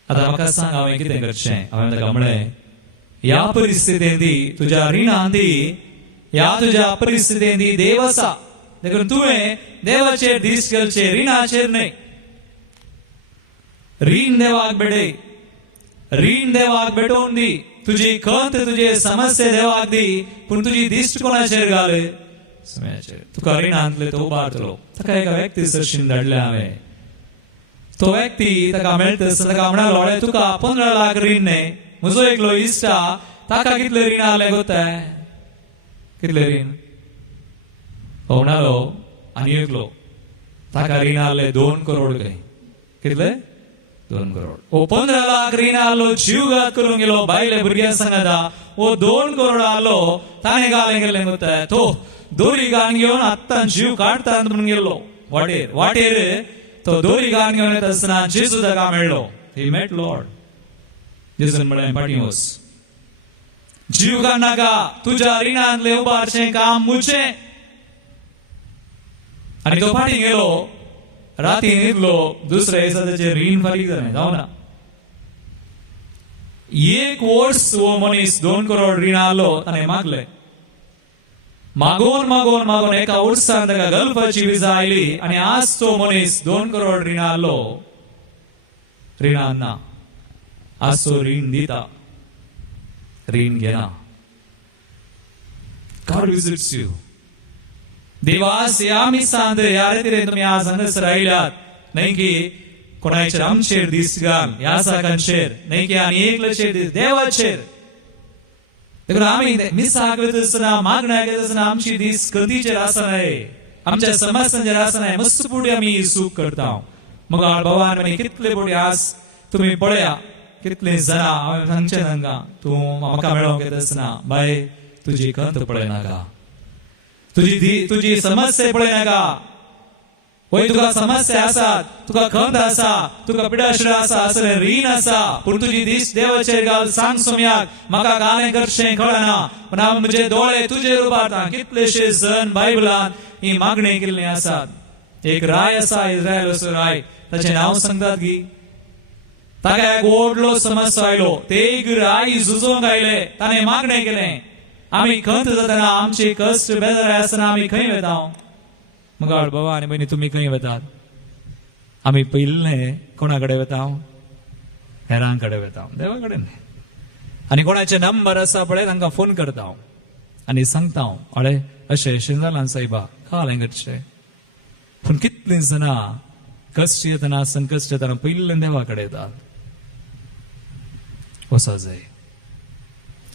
आतां म्हाका सांग हांवें कितें करचें हांवें ताका म्हणलें ह्या परिस्थितींत तुज्या रिणांत ह्या तुज्या परिस्थितींत देव आसा देखून तुवें देवाचेर दीस घालचे रिणाचेर न्हय रीण देवाक भेटय रीण देवाक भेटोवन दी तुजी खंत तुजे समस्या देवाक दी पूण तुजी दिश्ट कोणाचेर घाल सम्याचेर तुका रिणांतले तो उबारतलो ताका एका व्यक्ती सरशीन धाडले हांवें तो व्यक्ती ताका मेळटा ताका म्हणालो अळे तुका 15 लाख रीण न्हय म्हजो एकलो इश्टा ताका कितले रीण आले गोताय कितले रीण हो म्हणालो आनी एकलो ताका रीण आले 2 करोड खंय कितले 2 करोड ओ 15 लाख रीण आलो जीवघात करून गेलो बायले भुरग्यां सांगता ओ 2 करोड आलो ताणें घालें गेलें गोताय तो दोरी घाण घेवन आत्तां जीव काडता म्हणून गेलो वाटेर तो दोरी घाण घेवन येता आसतना जेजू ताका मेळ्ळो ही मेट लॉर्ड जेजून म्हळें फाटीं वच जीव काड नाका तुज्या रिणांतले उबारचें काम मुजें आनी तो फाटीं गेलो राती न्हिदलो दुसऱ्या दिसा ताचें रीण फारीक जालें जावना एक वर्स वो मनीस 2 करोड रीण आलो ताणें मागलें मागोन एका वर्सान ताका गल्फाची विजा आयली आनी आज तो मनीस 2 करोड रीण आलो रिणान ना आज तो रीण दिता रीण घेना God visits you. देवास ह्या मिसांत ह्या रितीन तुमी आज हांगासर आयल्यात न्हय की कोणाचेर आमचेर दीस घाल ह्या साकांचेर न्हय की आनी एकल्याचेर दीस देवाचेर देखून आमी मिसाक वयता आसतना मागण्या घेता आसतना आमची दीस कधीचेर आसनाय आमच्या समस्यांचेर आसनाय मस्त पुढे आमी सूख करता मग भगवान म्हणे कितले पुढे आज तुमी पळया कितले जाणा हांवें सांगचें तांकां तूं म्हाका मेळोंक येता आसतना बाय तुजी खंत पळयनाका तुजी समस्या पळयनाका वय तुका समस्या आसात तुका खंत आसा तुका पिडाशिरा आसा असले रीण आसा पूण तुजी दीस देवाचेर घाल सांग सोम्याक म्हाका गालें करचें कळना पूण हांव म्हजे दोळे तुजेर उबारता कितलेशे जण बायबलांत ही मागणी केल्ली आसात एक राय आसा इस्रायल असो राय ताचें नांव सांगतात की ताका एक व्हडलो समस्या आयलो ते एक राय झुजोवंक आयले ताणें मागणें केलें आमी खंत जातना आमची कश्ट बेजार आसतना आमी खंय वता मग बाबा आनी भयणी तुमी खंय वतात आमी पयलें कोणा कडेन वता हेरां कडेन वता देवा कडेन आनी कोणाचे नंबर आसा पळय तांकां फोन करता आनी सांगता अळे अशें अशें जालां सायबा कालें करचें पूण कितलीं जाणां कश्ट येतना संकश्ट येतना पयलें देवा कडेन येतात वसा जाय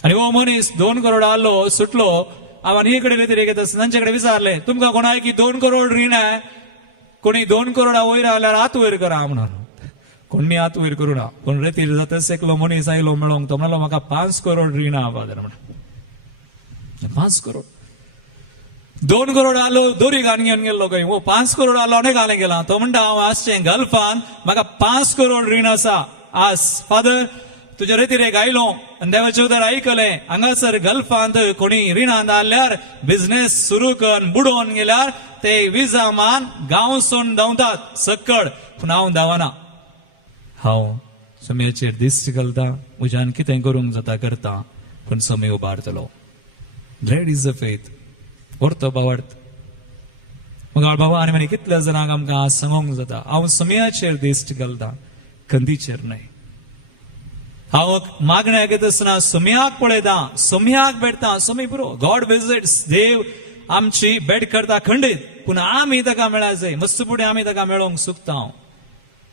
आनी हो मनीस 2 करोड आलो सुटलो हांव आनी कडेन तरी तांचे कडेन विचारलें तुमकां कोणाय की 2 करोड रीण आहे कोणी 2 करोडा वयर आल्यार हात वयर करा म्हणून कोणी हात वयर करूं ना पूण रेतीर जाताच एकलो मनीस आयलो मेळोंक तो म्हणलो म्हाका 5 करोड रीण आहा फादर म्हणून 5 करोड 2 करोड आलो दोरी घाण घेवन गेल्लो खंय वो 5 करोड आलो अनेक घालें गेला तो म्हणटा हांव आसचें गल्फान म्हाका 5 करोड रीण आसा आज फादर तुज्या रेतीर एक आयलो आनी देवाचें उतर आयकलें हांगासर गल्फांत कोणी रिणांत आल्यार बिझनेस सुरू करून बुडोवन गेल्यार ते विजा मान गांव सोडून धांवतात सक्कड पूण हांव धांवना हांव सोम्याचेर दिश्ट घालता, म्हज्यान कितें करूंक जाता करता, पूण Somi उबारतलो. That is the faith. व्हरतो बावर्त. मग बाबा आनी म्हणे कितल्या जाणांक आमकां आज सांगूंक जाता, हांव सोम्याचेर दिश्ट घालता, कंदीचेर न्हय. हांव मागण्या घेत आसतना सोम्याक पळयता, सोम्याक भेटता, सोमी पुरो. गॉड विजिट्स, देव आमची भेट करता खंडीत, पूण आमी ताका मेळा जाय, मस्त फुडें आमी ताका मेळोंक सुकता.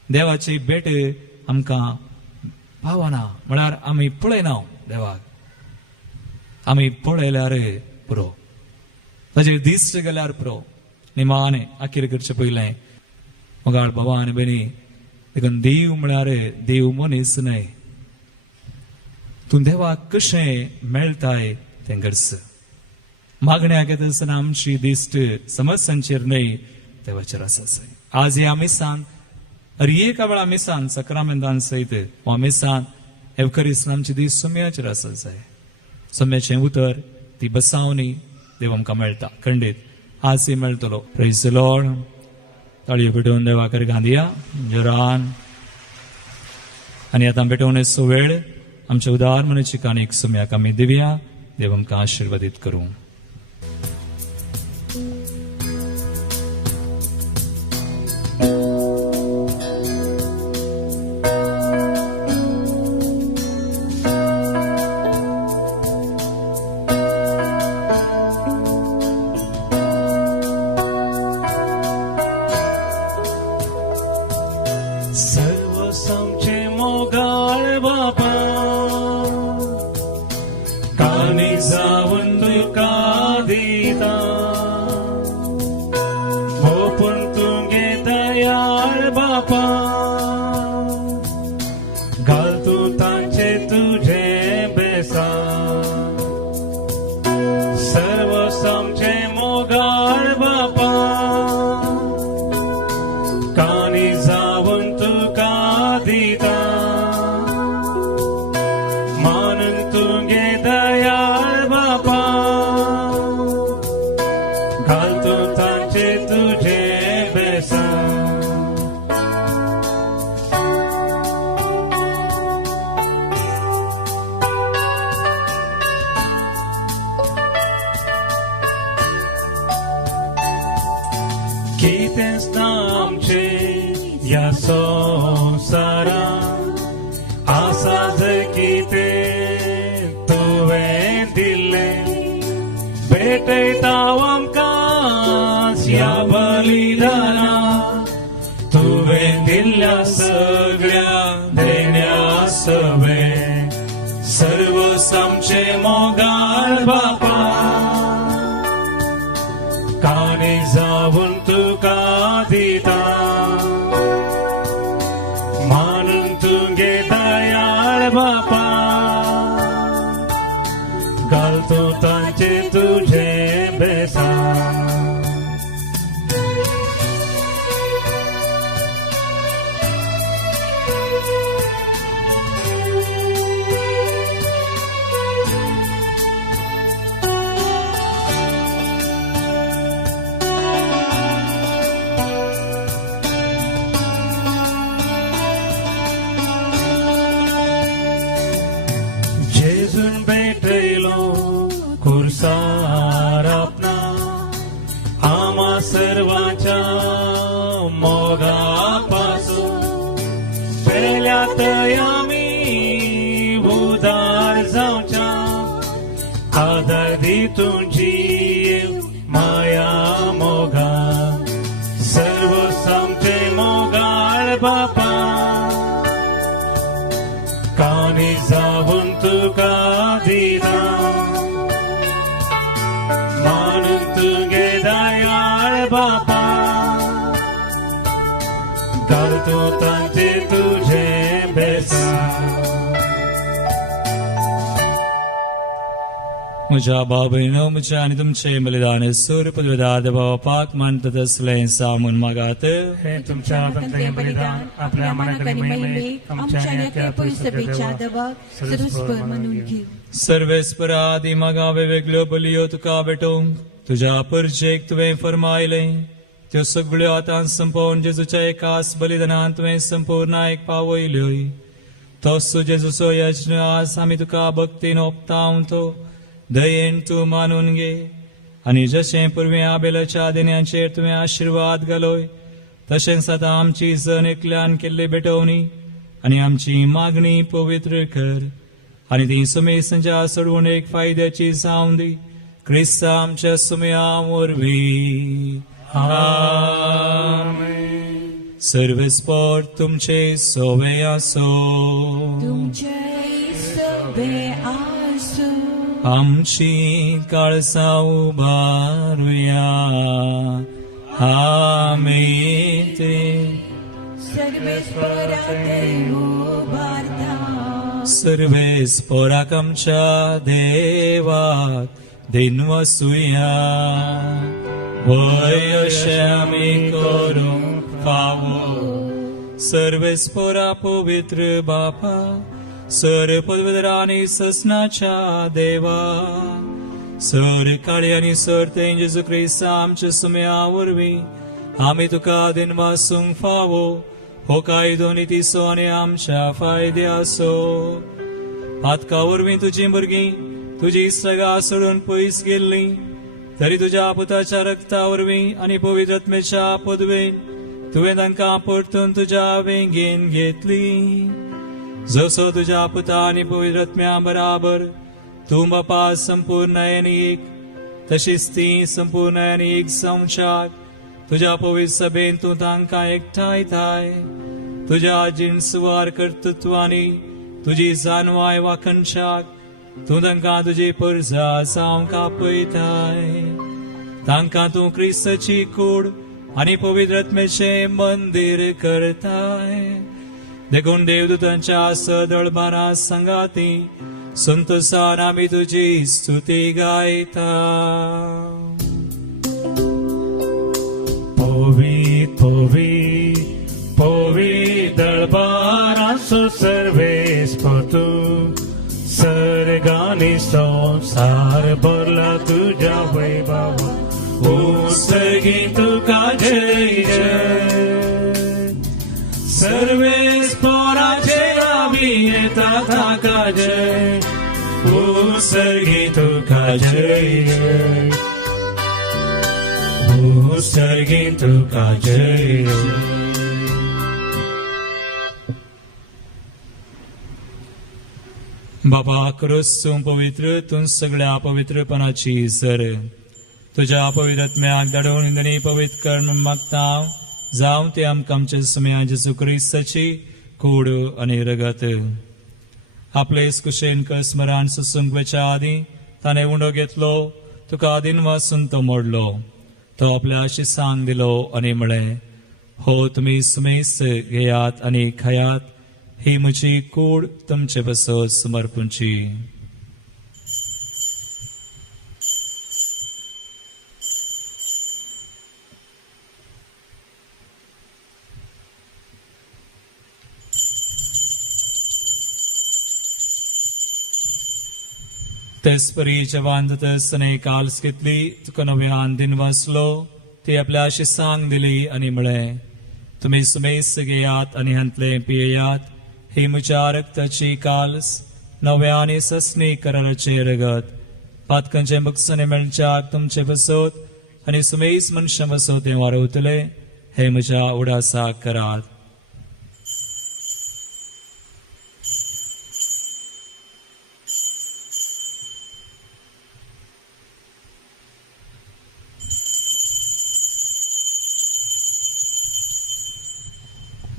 देवाची भेट आमकां पावना, म्हळ्यार आमी पळयना देवाक. आमी पळयल्यार पुरो, ताचेर दिश्ट गेल्यार पुरो. निमाणे अखेर करचे पयलें मोगाळ बाबा आनी भयणी, देखून देव म्हळ्यार देव मनीस न्हय. तूं देवाक कशें मेळटाय तें घडस. मागण्या घेत आसतना आमची दिश्ट समस्यांचेर न्हय, देवाचेर आसा जाय. आज ह्या मिसान, एका वेळा मिसान सक्रामेंतान सयत वा मिसान एवकरिस्त आमची दिश्ट सोम्याचेर आसा जाय. सोम्याचें उतर, ती बसावणी देव आमकां मेळटा खंडीत. आज मेळटलो. Praise the Lord. ताळयो पेटोवन देवाकर घालया जोरान. आनी आतां पेटोवन येसो वेळ आमच्या उदार मनाची काणीक सोम्याक आमी दिवया. देव आमकां आशिर्वादीत करूं. म्हज्या भाव भयणो, म्हज्या आनी तुमचे बलिदान सूर पदवेदार पाक मानतात असलें सामून मागात. हे तुमच्या बलिदान आपल्या मनात आणि महिमेक आमच्या नेत्या पवित्रतेच्या दबाक सर्वस्वर म्हणून घे. सर्वेस्परादी मागा वेगवेगळ्यो बलियो तुका भेटोवंक तुज्या परजेक तुवें फरमायलें. त्यो सगळ्यो आतां संपोवन जेजूच्या एकाच बलिदानांत तुवें संपूर्ण एक पावयल्योय. तोच जेजूचो यज्ञ आज आमी तुका भक्तीन ओपतावतो दयेन तूं मानून घे आनी जशें पुर्वी आबेलाच्या देण्याचेर तुवें आशिर्वाद घालोय तशेंच आतां आमची जण एकल्यान केल्ली भेटवणी आनी आमची मागणी पवित्र कर आनी ती सुमेसांच्या सोडवणेक फायद्याची जावं दी क्रिस्ता आमच्या सुमया वरवीं आमेन. सर्वेस्पर तुमचे सोवे आसो तुमचे सवे आसो आमची काळसा उबारुया आमेन. सर्वेस्परा देव भारता सर्वेस्पराक आमच्या देवाक दिनवसूया वय अशें आमी करूंक फावो. सर्वेस्परा पवित्र बापा सर पवित्र आनी ससनाच्या देवा सर काळी आनी सर ते जेजू क्रिस्त आमच्या सुमया वरवीं आमी तुका दिनवासूंक फावो हो कायदो नितीसो आनी आमच्या फायद्याचो. पातका वरवीं तुजीं भुरगीं तुजी सगा सोडून पयस गेल्लीं तरी तुज्या पुताच्या रक्ता वरवीं आनी पवित्र आत्मेच्या पदवेन तुवें तांकां परतून तुज्या वेंगेन घेतली. जसो तुज्या पुता आनी पवित्र आत्म्या बराबर तूं बापा संपूर्ण एक तशीच ती संपूर्ण एक संवशाक तुज्या पवित्र सभेन तूं तांकां एकठांयताय. तुज्या जिणसुवार कर्तृत्वानी तुजी जानवाय वाखणशाक तूं तांकां तुजी परजा जावंक आपयताय. तांकां तूं क्रिस्ताची कूड आनी पवित्र आत्मेचें मंदीर करताय. देखून देवदूतांच्या सदळबारा संगाती संतोषान आमी तुजी स्तुती गायता. पोवी दळबारांचो सर्वेस्पर तूं सर्गांनी संसार भरला तुज्या वैभवा उत्सर्गी तुका जय जय. सर्वेस्पराचेर आमी येता ताका जय उत्सर्गी तुका जय जय उत्सर्गी तुका जय जय. बाबा क्रोस तूं पवित्र तूं सगळ्या पवित्रपणाची सर तुज्या पवित्र आत्म्याक धाडून इंदणी पवित्र कर्म मागता जावं ते आमकां आमच्या सुमया जेजू क्रिस्ताची कूड आनी रगत. आपले कुशेन स्मरण सुसूंक वेच्या आदी ताणें उंडो घेतलो तुका आदीन वासून तो मोडलो तो आपल्या शिसांक दिलो आनी म्हळें हो तुमी सुमेस घेयात आनी खायात ही म्हजी कूड तुमचे बसत समर्पूंची. तेसपरी जवान सने काल्स घेतली तुका नव्यान दिन वाचलो ती आपल्या शिसांक दिली आनी म्हळें तुमी सुमेस घेयात आनी हांतले पियेयात ही म्हज्या रक्ताची काल्स नव्या आनी ससनी कराराचे रगत. पातकांचे मुक्सने मेळच्याक तुमचे बसत आनी सुमेस मनशां बसत हे वारवतले हे म्हज्या उडासाक करात.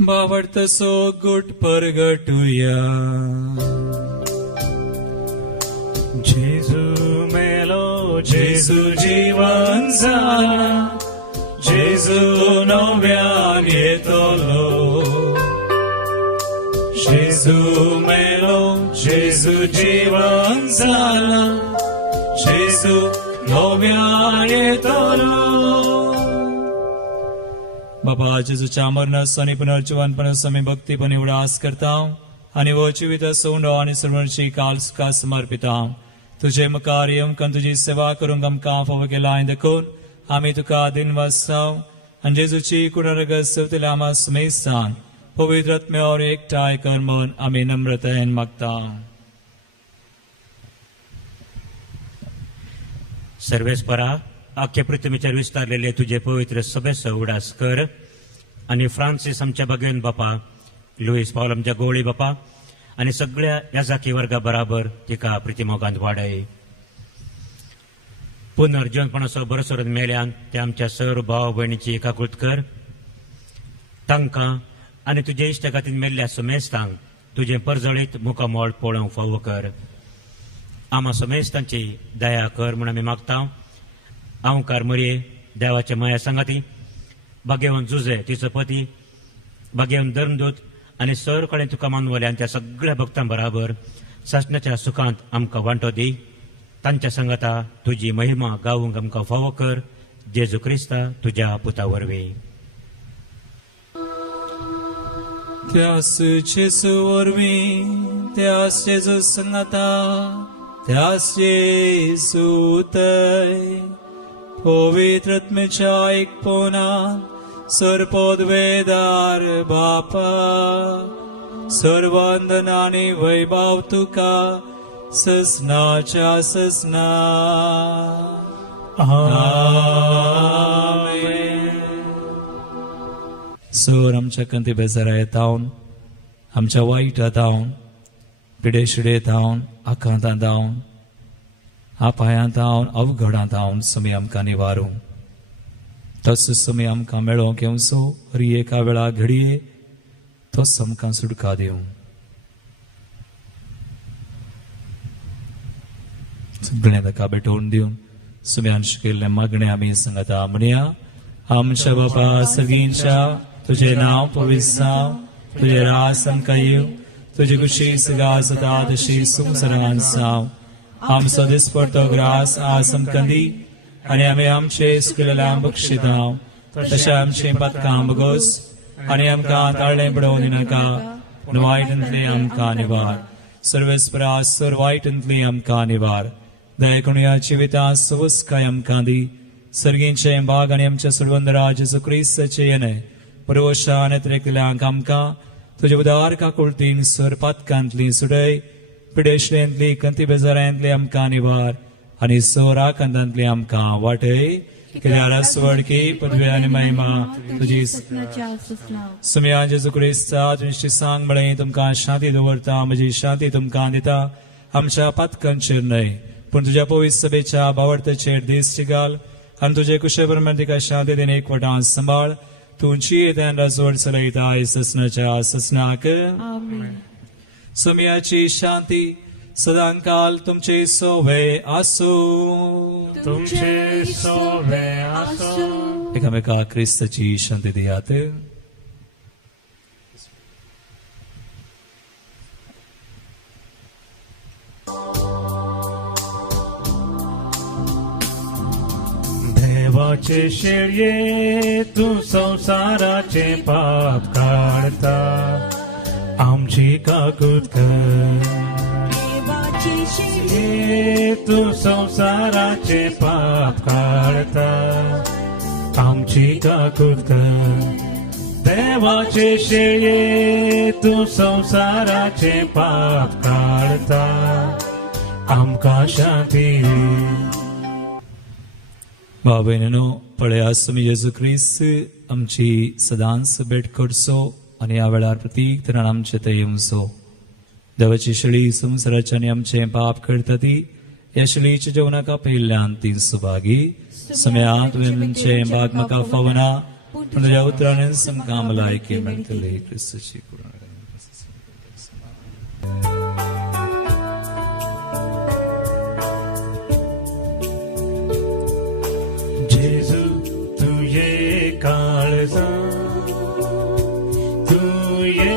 बावडतसो गुट परगटुया. जेजू मेलो जेजू जीवन जाला जेजू नव्यान येतलो. जेजू मेलो जेजू जीवन जाला जेजू नव्यान येतलो. बाबा जेजूच्या मरणास आनी पुनर्जीवनपणास आमी भक्तीपणे उडास करता आनी वो जिवीत सोंडो आनी सर्वांची काल सुखा समर्पिता. तुझे मुखार येवंक तुजी सेवा करूंक आमकां फावो केला आनी देखून आमी तुका दिन वाजताव आनी जेजूची कुडरगत सवतल्या आमा सुमेस्तान पवित्र आत्म्यावर एकठांय कर म्हूण आमी नम्रतायेन मागता. सर्वेस्परा अख्ख्या पृथ्वीचेर विस्तारलेले तुझे पवित्र सभेचो उडास कर आणि फ्रांसीस आमच्या भगवेन बापा, लुईस पॉल आमच्या गोळी बापा आणि सगळ्या याजाकी वर्गा बराबर तिका प्रितीमोगांत वाडय. पुनर्जीवनपणाचो बरोसर मेल्यान ते आमच्या सर्व भाव भयणीची एकाकृत कर. तांकां आनी तुजे इश्ट खातीर मेल्ल्या समेस्तांक तुजे परजळीत मुखामोळ पळोवंक फावो कर. आम्हा समेस्तांची दया कर म्हूण आमी मागता. हांव कारमरये देवाचे माया सांगाती, भाग्यवन जुजे तिचो पती, भाग्यवन धर्मदूत आनी सर कडेन तुका मानवले आनी त्या सगळ्या भक्तां बराबर सासणाच्या सुखांत आमकां वांटो दी. तांच्या संगता तुजी महिमा गावूंक आमकां फावो कर. जेजू क्रिस्ता तुज्या पुता वरवीं. त्यास जेजू वरवीं, त्यास जेजू संगता, त्यास जेजू उतय, पवित्र आत्म्याच्या एकपणान सरपदवेदार बापा, सर्वंदन आनी वैभव तुका ससनाच्या ससना. आमेन. सर आमच्या कंती बेजारा येतावन, आमच्या वाईटात आवन, पिडे शिडेत आवन, आकांतांत आवन, आपायांत आवन, अवघडांत आवन समी आमकां निवारूं. तस समी आमकां मेळोंक येवचो हरी एका वेळा घडये तोच आमकां सुटका दिवं. सगळ्या ताका भेटोवन दिवन सुम्यान शिकयल्लें मागणें आमी सांगता. म्हणया आमच्या बापा सगळींच्या तुझे नांव पवित्र जावं, तुझे रास आमकां येवं, तुजी कुशी सगा जाता तशी सुमसरान जावं. आमचो दिसपडटो ग्रास आज आमकां दी आनी आमी आमचे सुकिल्ल्यांक बक्षिता. तशें आमची पातकां बगोस आनी आमकां ताळ्ळें पडोवं दिनाका, पूण वायटांतली आमकां निवार. सर्वेस्परा सर वायटांतली आमकां निवार. दया करून ह्या जिवितांत सवस्काय आमकां दी. सर्गींचे भाग आनी आमच्या सुरवंदरा जेजू क्रिस्ताचे येणे परवशान येतरेकल्यांक आमकां तुजे उदार काकुळतीन सर पातकांतली सुडय, पिडेशरेंतली कंती बेजारांतली आमकां निवार आनी सर आकांतांतली आमकां वाटय. कित्याक स्वडकी पदवी आनी महिमा तुजी. सुम्या जेजू क्रिस्ता तुजी सांग म्हळें तुमकां शांती दवरता, म्हजी शांती तुमकां दिता. आमच्या पातकांचेर न्हय पूण तुज्या पवित्र सभेच्या भावार्थाचेर दिश्टी घाल आनी तुजे कुशे प्रमाणे तिका शांती दिन एकवटान सांबाळ. तुमची येत्यान राजवट चलयता ससनाच्या ससनाक. सुम्याची शांती सदांकाल तुमचे सोवे आसूं. तुमचे सोवे आसूं. एकामेका क्रिस्ताची शांती दियात. देवाचे शेळये तू संसाराचे पाप काढता, आमची काकूत कर. देवाचे शेळये तू संसाराचे पाप काढता, आमची काकूत कर. देवाचे शेळये तू संसाराचे पाप काढता, आमकां शांती. भाव भयणीनो, पळयास तुमी जेजू क्रिस्त आमची सदांच भेट करचो आनी ह्या वेळार प्रत्येक तरान आमचे ते येवचो. देवाची शिळी संवसाराचे आनी आमचे पाप करता ती ह्या शिळीच्या जेवणाका पयल्यान ती सुभागी. सम्या तुमचे भाग म्हाका फावना पूण तुज्या उतरांनी आमकां भलायकी मेळटली. क्रिस्ताची करुणा. जेजू तुये काळजा, तुये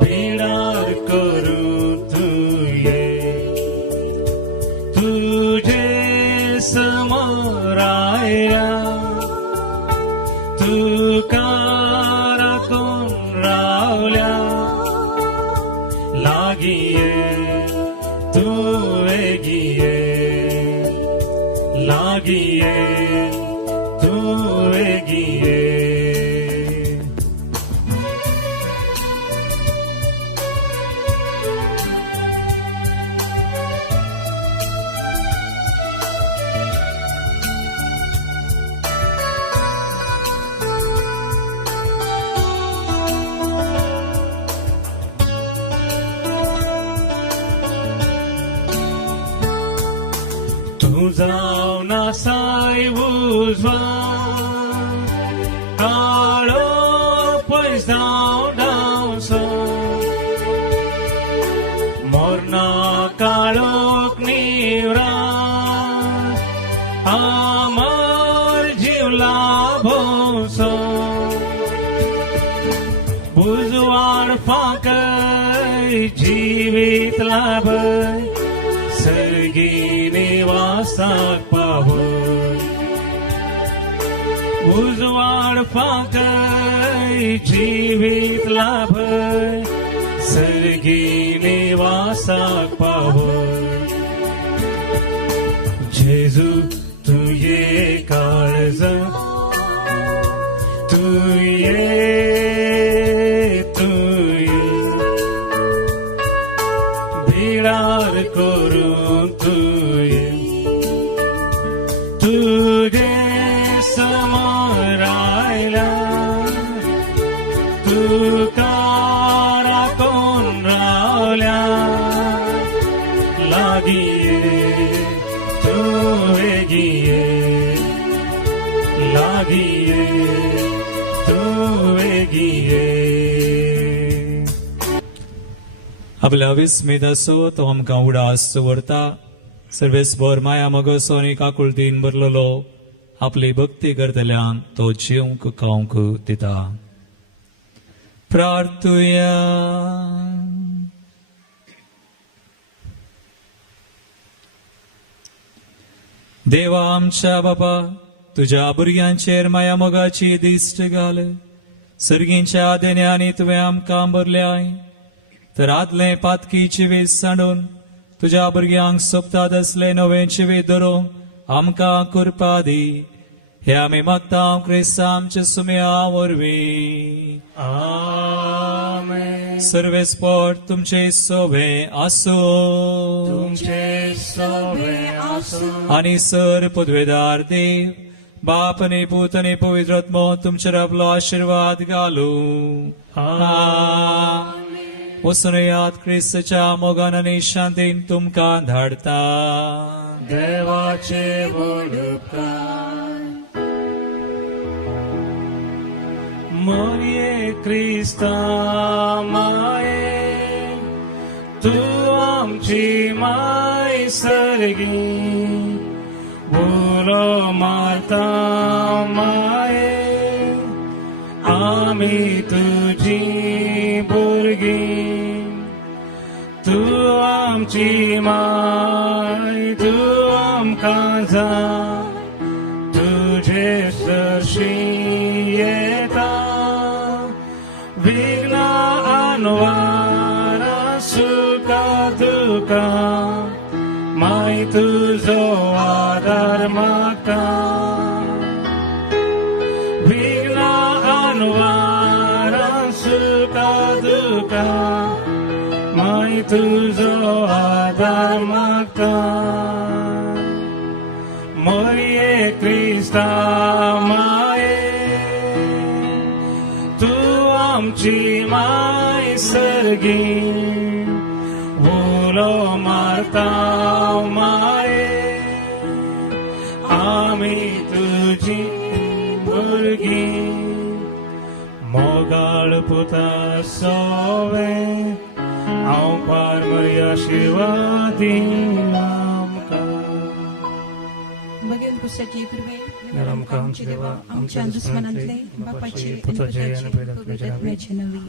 बिडार करू, तुझे समोर आया, तुका राखून रावल्या लागिये. लागिये तू वेगिये जाऊ ना साई उजवा काळो पयस धांवस मोरना काळोक निवरा आमर जीव लाभोस बुजवाड फाकय जीवित लाभय सर्गी निवासाक पावय उजवाड फाकय जीवित लाभय सर्गी निवासाक पावय जेजू तू ये काळज तू ये बिडार करून तुझे समोर आयला तू कारा कोण रावल्या लागिये तू वेगिये लागिये तू वेगिये आपल्या विस्मित असो तो आमकां उडास व्हरता सर्वेस्वर माया मोगोसो आनी काकुळटीन भरलेलो आपली भक्ती करतल्यांक तो जिवंक खावंक दिता. प्रार्थुया. देवा आमच्या बापा तुझ्या भुरग्यांचेर माया मोगाची दिश्ट घाल. सर्गींच्या देण्यानी तुवें आमकां भरल्याय तर आदले पातकी जिवीत सांडून तुझ्या भुरग्यांक सोबतात असले नवे जिवीत धरूंक आमकां कृपा दी. हे आमी मागता क्रिस्ता आमच्या सुम्या वरवीं. आमेन. सर्वेस्पर तुमचे सोबे आसूं तुमचे सोबे आसूं आनी सर पदवेदार देव बाप आनी पूत आनी पवित्र आत्मो तुमचेर आपलो आशीर्वाद घालूं. वचून याद क्रिस्ताच्या मोगान आनी शांतीन तुमकां धाडता. देवाचे व्हड उपकार. मोरये क्रिस्ता माये तूं आमची माय सर्गी बोलो माता माये आमी तुजी भुरगीं. तूं आमची माय तूं आमकां जाय तुजे सरशी येता. विघ्ना आनवारा सुखा दुखा माय तुजो आदार म्हाका. विघ्ना आनवारा सुखा दुखा माय तुजो आदार म्हाका. मोरये क्रिस्ता माये तूं आमची माय सर्गी बोलो मारता माये आमी तुजी भुरगीं. मोगाळ पुता सोवे हांव पारमरी आशिर्वादी आमकां. बघेल पुस्तकाची कृपे आमकां आमचे देवा आमच्या दुस्मनांतले बापाचे पुत्राचे पवित्र नवी.